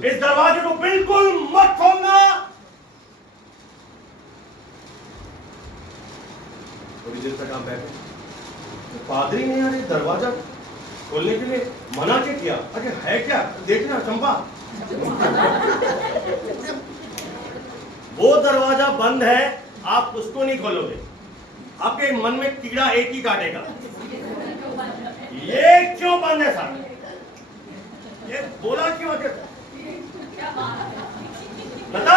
इस दरवाजे को बिल्कुल मत खोलना। थोड़ी देर तक आप बैठे, तो पादरी ने यार ये दरवाजा खोलने के लिए मना क्या किया? अरे है क्या, देखना चंपा, वो दरवाजा बंद है, आप उसको नहीं खोलोगे, आपके मन में कीड़ा एक ही काटेगा। ये क्यों बंद है सर? ये बोला क्यों? बता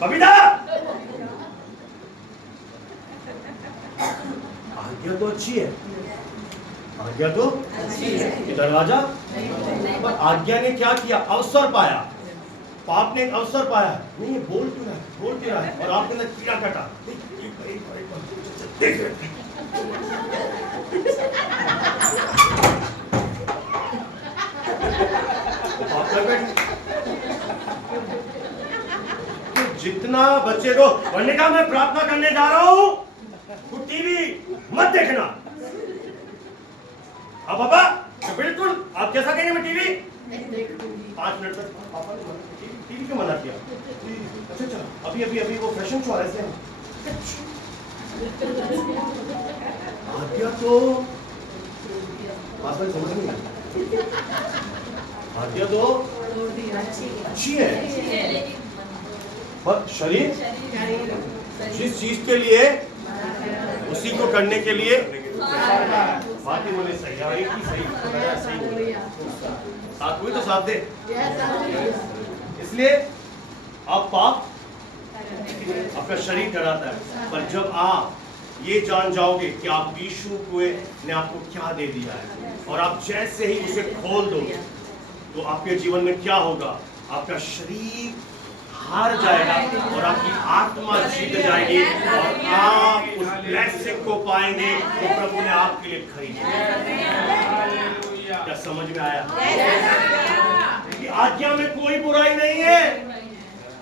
बबीता, आज्ञा तो अच्छी है, आज्ञा तो अच्छी है, ये दरवाजा, पर आज्ञा ने क्या किया? अवसर पाया, पाप ने एक अवसर पाया। नहीं ये बोल क्यों रहा है, बोल क्यों रहा है, और आपके अंदर कीड़ा कटा। देख जितना बच्चे को बनने का, मैं प्रार्थना करने जा रहा हूं, तो टीवी मत देखना। अब पापा बिल्कुल आप जैसा कहेंगे मैं टीवी 5 मिनट तक। पापा ने टीवी क्यों मना किया? अच्छा अच्छा, अभी अभी अभी वो फैशन शो आ रहे हैं। आज्ञा तो पापा समझ नहीं आई, आज्ञा तो अच्छी है, पर शरीर जिस चीज के लिए, उसी को करने के लिए बात ही बोले सही, सही साथ हुई तो साथ दे। इसलिए आप पाप आपका शरीर डराता है, पर जब आप ये जान जाओगे कि आप यीशु को ने आपको क्या दे दिया है, और आप जैसे ही उसे खोल दोगे, तो आपके जीवन में क्या होगा? आपका शरीर हार जाएगा और आपकी आत्मा जीत जाएगी, और आप उस ब्लेसिंग को पाएंगे जो प्रभु ने आपके लिए खरीदी। क्या समझ में आया? कि आज्ञा में कोई बुराई नहीं है।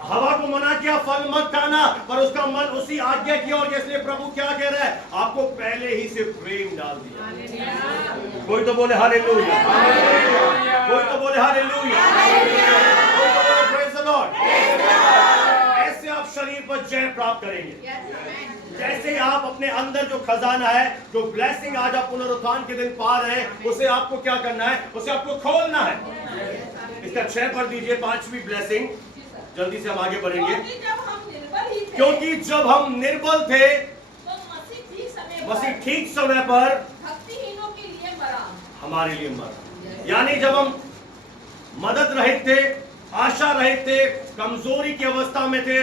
हवा को मना किया फल मत खाना, पर उसका मन उसी आज्ञा की ओर, इसलिए प्रभु क्या कह रहा है? आपको पहले ही से प्रेम डाल दिया। कोई तो बोले हालेलुया, कोई तो बोले हालेलुया, कोई तो बोले प्रेज द लॉर्ड। ऐसे आप शरीर पर जय प्राप्त करेंगे। जैसे आप अपने अंदर जो खजाना है, जो ब्लेसिंग आज आप पुनरुत्थान के दिन पा रहे हैं, उसे आपको क्या करना है? उसे आपको खोलना है। इसका 6 पर दीजिए, 5वीं ब्लेसिंग। जल्दी से हम आगे बढ़ेंगे। क्योंकि जब हम निर्बल थे, तो मसीह ठीक समय पर भक्तिहीनों के लिए मरा, हमारे लिए मरा। यानी जब हम मदद रहित थे, आशा रहित थे, कमजोरी की अवस्था में थे,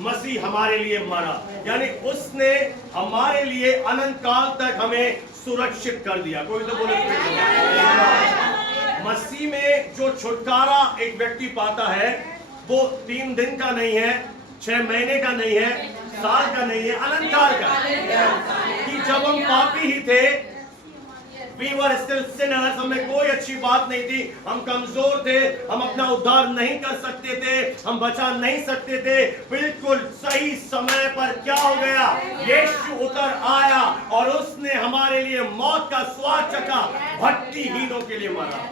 मसीह हमारे लिए मरा। यानी उसने हमारे लिए अनंत काल तक हमें सुरक्षित कर दिया। कोई तो बोले मसीह में जो छुटकारा एक व्यक्ति पाता है, वो 3 दिन का नहीं है, 6 महीने का नहीं है, साल का नहीं है, अनंत काल का। कि जब हम पापी ही थे, we were still sinners, हमें कोई अच्छी बात नहीं थी, हम कमजोर थे, हम अपना उद्धार नहीं कर सकते थे, हम बचा नहीं सकते थे। बिल्कुल सही समय पर क्या हो गया? यीशु उतर आया और उसने हमारे लिए मौत का स्वाद चखा। भक्तिहीनों के लिए मरा।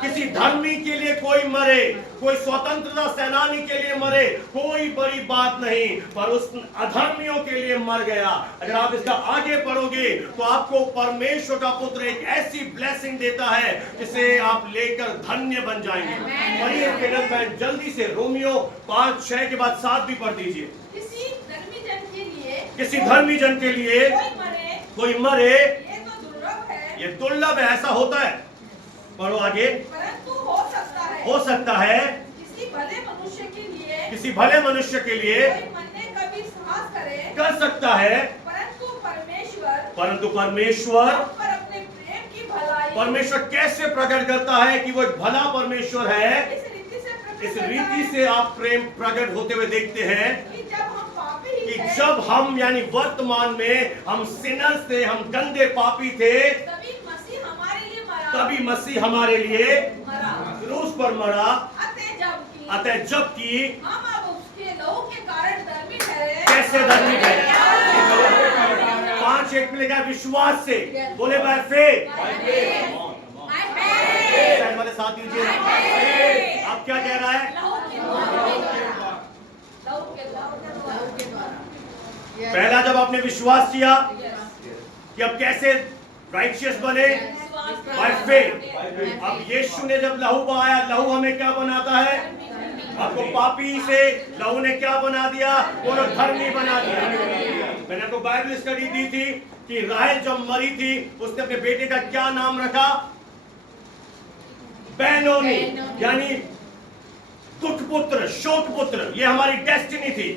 किसी धर्मी के लिए कोई मरे, कोई स्वतंत्रता सेनानी के लिए मरे, कोई बड़ी बात नहीं, पर उस अधर्मियों के लिए मर गया। अगर आप इसका आगे पढ़ोगे तो आपको परमेश्वर का पुत्र एक ऐसी ब्लेसिंग देता है जिसे आप लेकर धन्य बन जाएंगे। पढ़िए केडल बहन जल्दी से, रोमियो 5:6 के बाद 7 भी पढ़ दीजिए। किसी धर्मी जन के लिए, किसी धर्मी जन के लिए कोई मरे, ये तो दुर्लभ है, ये दुर्लभ है, ऐसा होता है। पढ़ो आगे। परंतु हो सकता है किसी भले मनुष्य के लिए, किसी भले मनुष्य के लिए कोई मन में कभी साहस करे, कर सकता है, परंतु परमेश्वर पर अपने प्रेम की भलाई, परमेश्वर कैसे प्रकट करता है कि वो एक भला परमेश्वर है? इस रीति से आप प्रेम प्रकट होते हुए देखते हैं कि जब हम पापी ही कि थे, जब हम यानी वर्तमान में हम सिनर्स थे, हम गंदे पापी थे, तभी मसीह हमारे लिए मरा, तभी मसीह हमारे लिए मरा। क्रूस पर मरा। अतः जबकि अतः जबकि हम अब उसके लहू के कारण धर्मी ठहरे। कैसे धर्मी ठहरे? 5:1 में लिखा विश्वास से, बोले बाय फेथ। साइड वाले साथ दीजिए। अब क्या कह रहा है? लहू के द्वारा। लहू के द्वारा। पहला जब आपने विश्वास किया कि अब कैसे राइचियस बने, बाय फेथ। अब यीशु ने जब लहू बहाया, लहू हमें क्या बनाता है? आपको पापी से लहू ने क्या बना दिया? वो धर्मी बना दिया। मैंने आपको बाइबल स्टडी दी थी कि राहेल जब मरी थी, उसने अपने बेटे का क्या नाम रखा? बेनोनी, यानी दुख पुत्र, शोक पुत्र। ये हमारी डेस्टिनी थी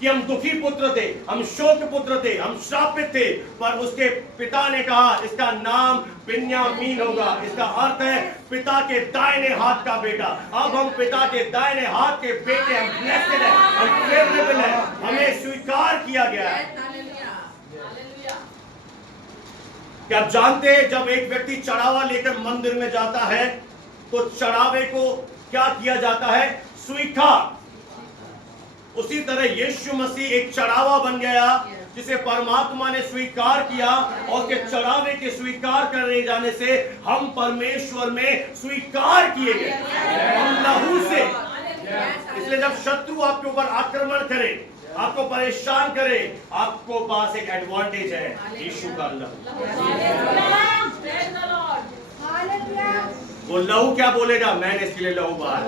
कि हम दुखी पुत्र थे, हम शोक पुत्र थे, हम श्रापित थे। पर उसके पिता ने कहा इसका नाम बिन्यामीन होगा। इसका अर्थ है पिता के दाहिने हाथ का बेटा। अब हम पिता के दाहिने हाथ के बेटे, हम ब्लेस्ड हैं, हम फेवरेबल हैं, हमें स्वीकार किया गया है। क्या आप जानते हैं जब एक व्यक्ति चढ़ावा लेकर मंदिर में जाता है तो चढ़ावे को क्या किया जाता है? स्वीकार। उसी तरह यीशु मसीह एक चढ़ावा बन गया जिसे परमात्मा ने स्वीकार किया, और के चढ़ावे के स्वीकार करने जाने से हम परमेश्वर में स्वीकार किए गए, हम लहू से। इसलिए जब शत्रु आपके ऊपर आक्रमण करे, आपको परेशान करे, आपको पास एक एडवांटेज है, यीशु का लहू। वो लहू क्या बोलेगा? मैंने इसके लिए लहू बहाया।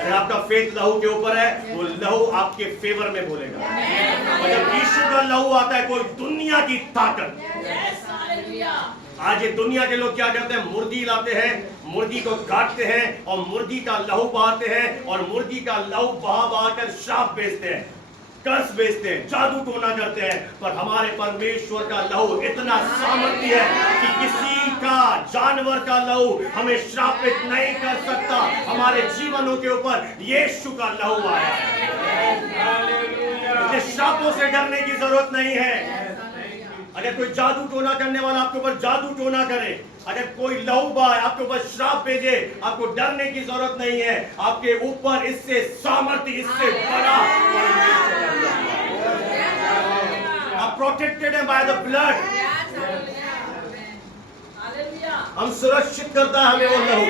अगर आपका फेथ लहू के ऊपर है, वो लहू आपके फेवर में बोलेगा। और जब यीशु का लहू आता है, कोई दुनिया की ताकत। आज ये दुनिया के लोग क्या करते हैं? मुर्गी लाते हैं, मुर्गी को काटते हैं और मुर्गी का लहू बहाते हैं, और मुर्गी का लहू बहा बहा कर श्राप बेचते हैं, कर्स बेचते हैं, जादू टोना करते हैं। पर हमारे परमेश्वर का लहू इतना सामर्थ्य है कि किसी का, जानवर का लहू हमें श्रापित नहीं कर सकता। हमारे जीवनों के ऊपर यीशु का लहू आया है। श्रापों से डरने की जरूरत नहीं है। अगर कोई जादू टोना करने वाला आपके ऊपर जादू टोना करे, अगर कोई लहू बहाए, आपके ऊपर श्राप भेजे, आपको डरने की जरूरत नहीं है। आपके ऊपर इससे सामर्थ्य, इससे बड़ा आप प्रोटेक्टेड है बाय द ब्लड। हम सुरक्षित करता है हमें वो लहू,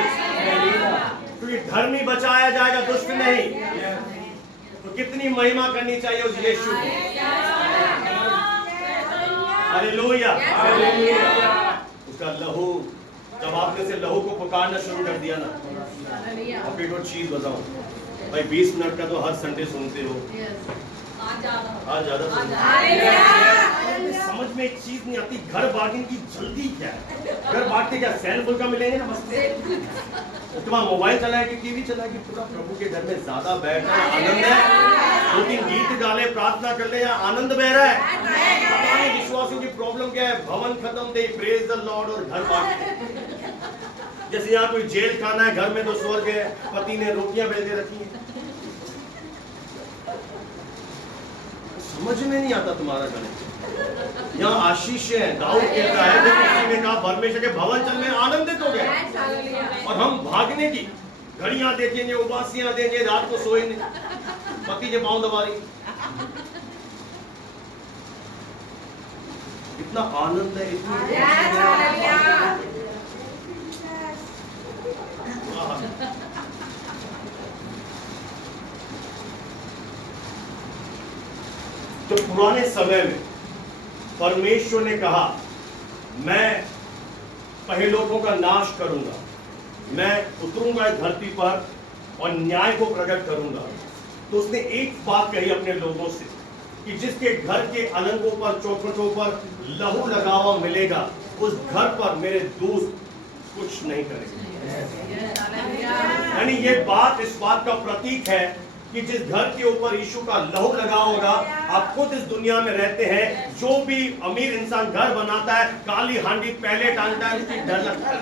क्योंकि धर्मी बचाया जाएगा, दुष्ट नहीं। तो कितनी महिमा करनी चाहिए उस यीशु की। हालेलुया। उसका लहू, जब आपने से लहू को पुकारना शुरू कर दिया ना, आपको एक और चीज बताऊं भाई, 20 मिनट का तो हर संडे सुनते हो, आज ज्यादा समझ में एक चीज नहीं आती, घर बांटने की जल्दी क्या है? घर बांट के क्या सेल फुल का मिलेंगे ना? बस तुम्हारा मोबाइल चलाए कि टीवी चलाए कि पूरा प्रभु के घर में ज्यादा बैठना आनंद है। 2-3 गीत गा ले, प्रार्थना कर ले, या आनंद बह रहा है। विश्वासियों की प्रॉब्लम क्या है? भवन खत्म थे, प्रेज द लॉर्ड, और घर बांट। जैसे यहाँ कोई जेल खाना है, घर में तो स्वर्ग है, पति ने रोटियां बेल के रखी है। समझ में नहीं आता तुम्हारा गणित। यहाँ आशीष है, दाऊद कहता है जब किसी ने कहा परमेश्वर के भवन चल में आनंदित हो गए, और हम भागने की घड़ियां देखेंगे, उबासियां देंगे, रात को सोएंगे, पति के पांव दबा रही। इतना आनंद है, इतनी तो पुराने समय में परमेश्वर ने कहा मैं पहलोकों का नाश करूंगा, मैं उतरूंगा इस धरती पर और न्याय को प्रकट करूंगा। तो उसने एक बात कही अपने लोगों से कि जिसके घर के अलंगों पर, चौखटों पर लहू लगा हुआ मिलेगा, उस घर पर मेरे दूत कुछ नहीं करेंगे। यानी ये बात इस बात का प्रतीक है कि जिस घर के ऊपर यीशु का लहू लगा होगा, आप खुद इस दुनिया में रहते हैं, जो भी अमीर इंसान घर बनाता है, काली हांडी पहले टांगता है, उसकी डर लगता है।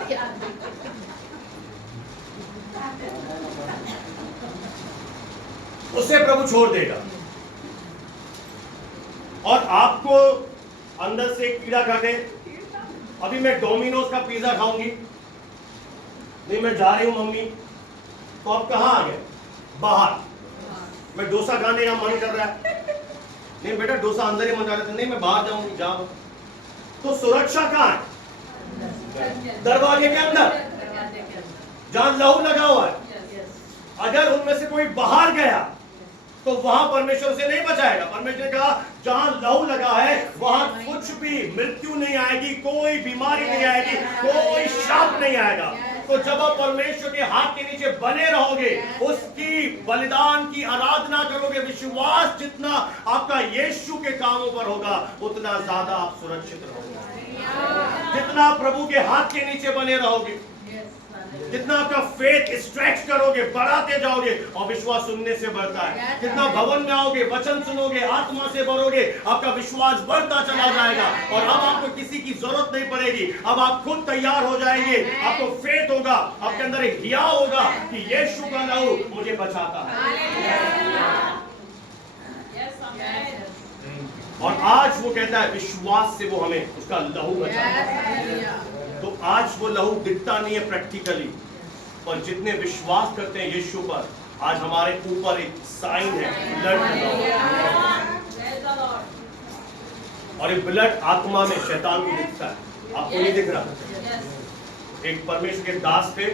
उसे प्रभु छोड़ देगा। और आपको अंदर से कीड़ा काटे, अभी मैं डोमिनोज का पिज्जा खाऊंगी, नहीं मैं जा रही हूं मम्मी, तो आप कहां आ गए? बाहर। मैं डोसा खाने का मन कर रहा है, नहीं बेटा डोसा अंदर ही मंगा लेते, नहीं मैं बाहर जाऊंगी, जाओ। तो सुरक्षा कहाँ है? दरवाजे के अंदर, जहां लहू लगा हुआ है। अगर उनमें से कोई बाहर गया तो वहां परमेश्वर से नहीं बचाएगा। परमेश्वर ने कहा जहां लहू लगा है वहां कुछ भी मृत्यु नहीं आएगी, कोई बीमारी नहीं आएगी, कोई श्राप नहीं आएगा। तो जब आप परमेश्वर के हाथ के नीचे बने रहोगे, उसकी बलिदान की आराधना करोगे, विश्वास जितना आपका यीशु के कामों पर होगा उतना ज्यादा आप सुरक्षित रहोगे। जितना आप प्रभु के हाथ के नीचे बने रहोगे, जितना आपका फेथ स्ट्रेच करोगे, बढ़ाते जाओगे, और विश्वास सुनने से बढ़ता है। जितना भवन में आओगे, वचन सुनोगे, आत्मा से भरोगे, आपका विश्वास बढ़ता चला जाएगा। और अब आपको किसी की जरूरत नहीं पड़ेगी, अब आप खुद तैयार हो जाएंगे। आपको फेथ होगा, आपके अंदर एक हियाव होगा कि यीशु का लहू मुझे बचाता है। और आज वो कहता है विश्वास से वो हमें उसका लहू बचाता है। तो आज वो लहू दिखता नहीं है प्रैक्टिकली, पर जितने विश्वास करते हैं यीशु पर, आज हमारे ऊपर एक साइन है, ब्लड लगा हुआ। और ये ब्लड आत्मा में शैतान को दिखता है, आपको नहीं दिख रहा। एक परमेश्वर के दास थे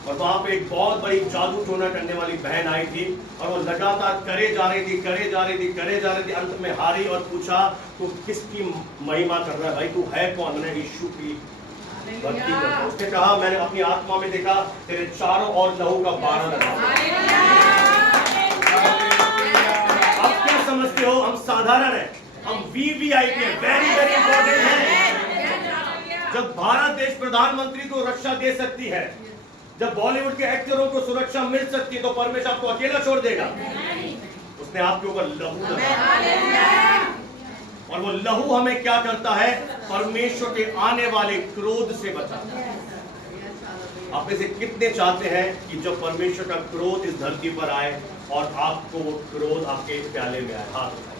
और वहां पे एक बहुत बड़ी जादू टोना करने वाली बहन आई थी, और वो लगातार करे जा रही थी। अंत में हारी और पूछा तू किसकी महिमा कर रहा है भाई, तू है कौन? मैंने यीशु की भक्ति करता। उसने कहा मैंने अपनी आत्मा में देखा तेरे चारों ओर लहू का बाड़ा लगा। आप क्या समझते हो हम साधारण हैं? हम वीवीआईपी हैं, वेरी वेरी इंपॉर्टेंट हैं। जब भारत देश प्रधानमंत्री को रक्षा दे सकती है, जब बॉलीवुड के एक्टरों को सुरक्षा मिल सकती है, तो परमेश्वर आपको अकेला छोड़ देगा? उसने आपके ऊपर लहू लगाया, और वो लहू हमें क्या करता है? परमेश्वर के आने वाले क्रोध से बचाता है। आप में से कितने चाहते हैं कि जब परमेश्वर का क्रोध इस धरती पर आए और आपको वो क्रोध आपके प्याले में आए? हाथ उठाइए।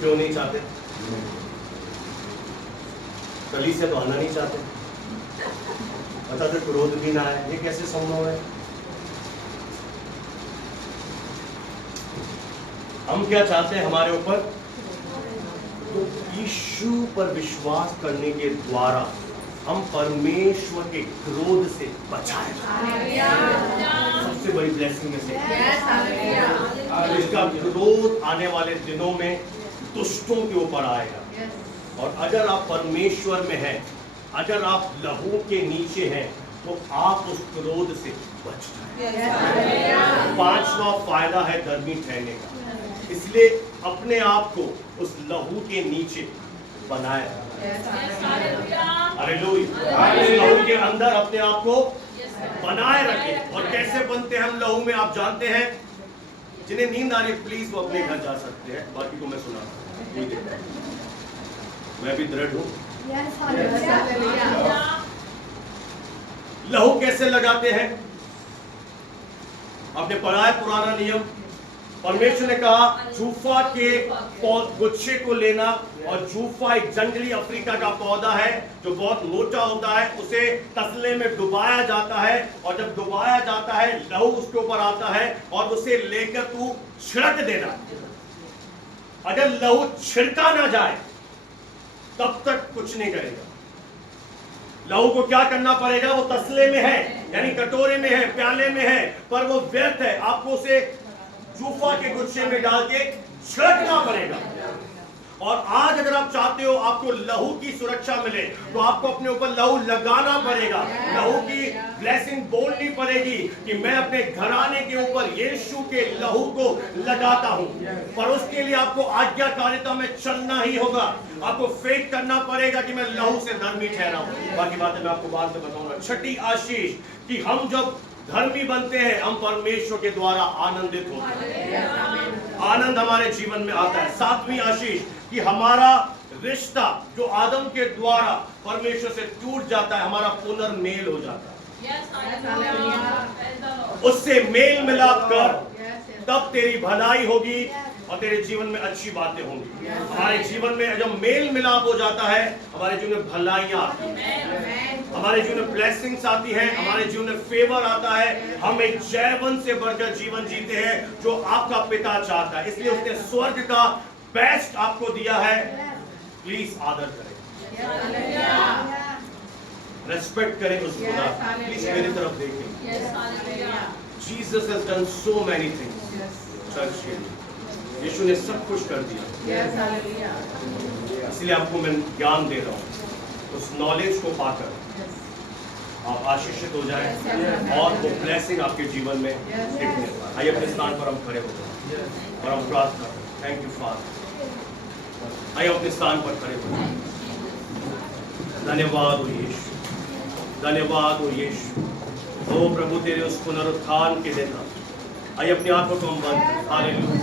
क्यों नहीं चाहते? कली से तो आना नहीं चाहते, बता दो क्रोध भी ना आए, ये कैसे संभव है? हम क्या चाहते हैं हमारे ऊपर? तो यीशु पर विश्वास करने के द्वारा हम परमेश्वर के क्रोध से बचाए। सबसे बड़ी ब्लेसिंग में से इसका क्रोध आने वाले दिनों में दुष्टों के ऊपर आएगा। और अगर आप परमेश्वर में हैं, अगर आप लहू के नीचे हैं, तो आप उस क्रोध से बच जाएंगे। पांचवा फायदा है धर्मी ठहरने का। इसलिए अपने आप को उस लहू के नीचे बनाए लहू के अंदर अपने आप को बनाए रखें। और कैसे बनते हैं हम लहू में, आप जानते हैं। जिन्हें नींद आ रही है प्लीज वो अपने घर जा सकते हैं, बाकी को मैं सुना। मैं भी दृढ़ हूं। लहू कैसे लगाते हैं? आपने पढ़ा है पुराना नियम। परमेश्वर ने कहा जूफा के गुच्छे को लेना, और जूफा एक जंगली अफ्रीका का पौधा है जो बहुत मोटा होता है। उसे तसले में डुबाया जाता है, और जब डुबाया जाता है लहू उसके ऊपर आता है, और उसे लेकर तू छिड़क देना। अगर लहू छिड़का ना जाए तब तक कुछ नहीं करेगा। लहू को क्या करना पड़ेगा? वो तसले में है, यानी कटोरे में है, प्याले में है, पर वो व्यर्थ है। आपको उसे जूफा के गुच्छे में डाल के छिड़कना पड़ेगा। और आज अगर आप चाहते हो आपको लहू की सुरक्षा मिले, तो आपको अपने ऊपर लहू लगाना पड़ेगा। लहू की ब्लेसिंग बोलनी पड़ेगी कि मैं अपने घराने के ऊपर यीशु के लहू को लगाता हूं। पर उसके लिए आपको आज्ञाकारिता में चलना ही होगा। आपको फेथ करना पड़ेगा कि मैं लहू से धर्मी ठहरा हूं। बाकी बातें मैं आपको बाद में बताऊंगा। छठी आशीष कि हम जब धर्मी बनते हैं, हम परमेश्वर के द्वारा आनंदित होते हैं। आनंद हमारे जीवन में आता है। सातवीं आशीष कि हमारा रिश्ता जो आदम के द्वारा परमेश्वर से टूट जाता है, हमारा पुनर्मेल हो जाता है। उससे मेल मिलाप कर, तब तेरी भलाई होगी, और तेरे जीवन में अच्छी बातें होंगी। हमारे जीवन में जब मेल मिलाप हो जाता है, हमारे जीवन में भलाइयाँ आती हैं, हमारे जीवन में ब्लेसिंग्स आती हैं, हमारे जीवन में फेवर आता है। हम एक जयवंत से बढ़कर जीवन जीते हैं जो आपका पिता चाहता है। इसलिए उसने स्वर्ग का बेस्ट आपको दिया है। प्लीज आदर करें, रेस्पेक्ट करें उस खुदा। प्लीज मेरी तरफ देखें। Jesus has done so many things church के लिए। यीशु ने सब कुछ कर दिया। इसलिए आपको मैं ज्ञान दे रहा हूँ, उस नॉलेज को पाकर आप आशीषित हो जाएं और वो ब्लेसिंग आपके जीवन में दिखने पाए। आइए अपने स्थान पर हम खड़े हो जाएं और हम प्रार्थना करें। Thank you father. आइए अपने स्थान पर खड़े हो जाएं। धन्यवाद हो यीशु, धन्यवाद हो यीशु। ओ प्रभु तेरे उस पुनरुत्थान के दिन आइए अपनी आंखों को हम बंद करें। हालेलुया।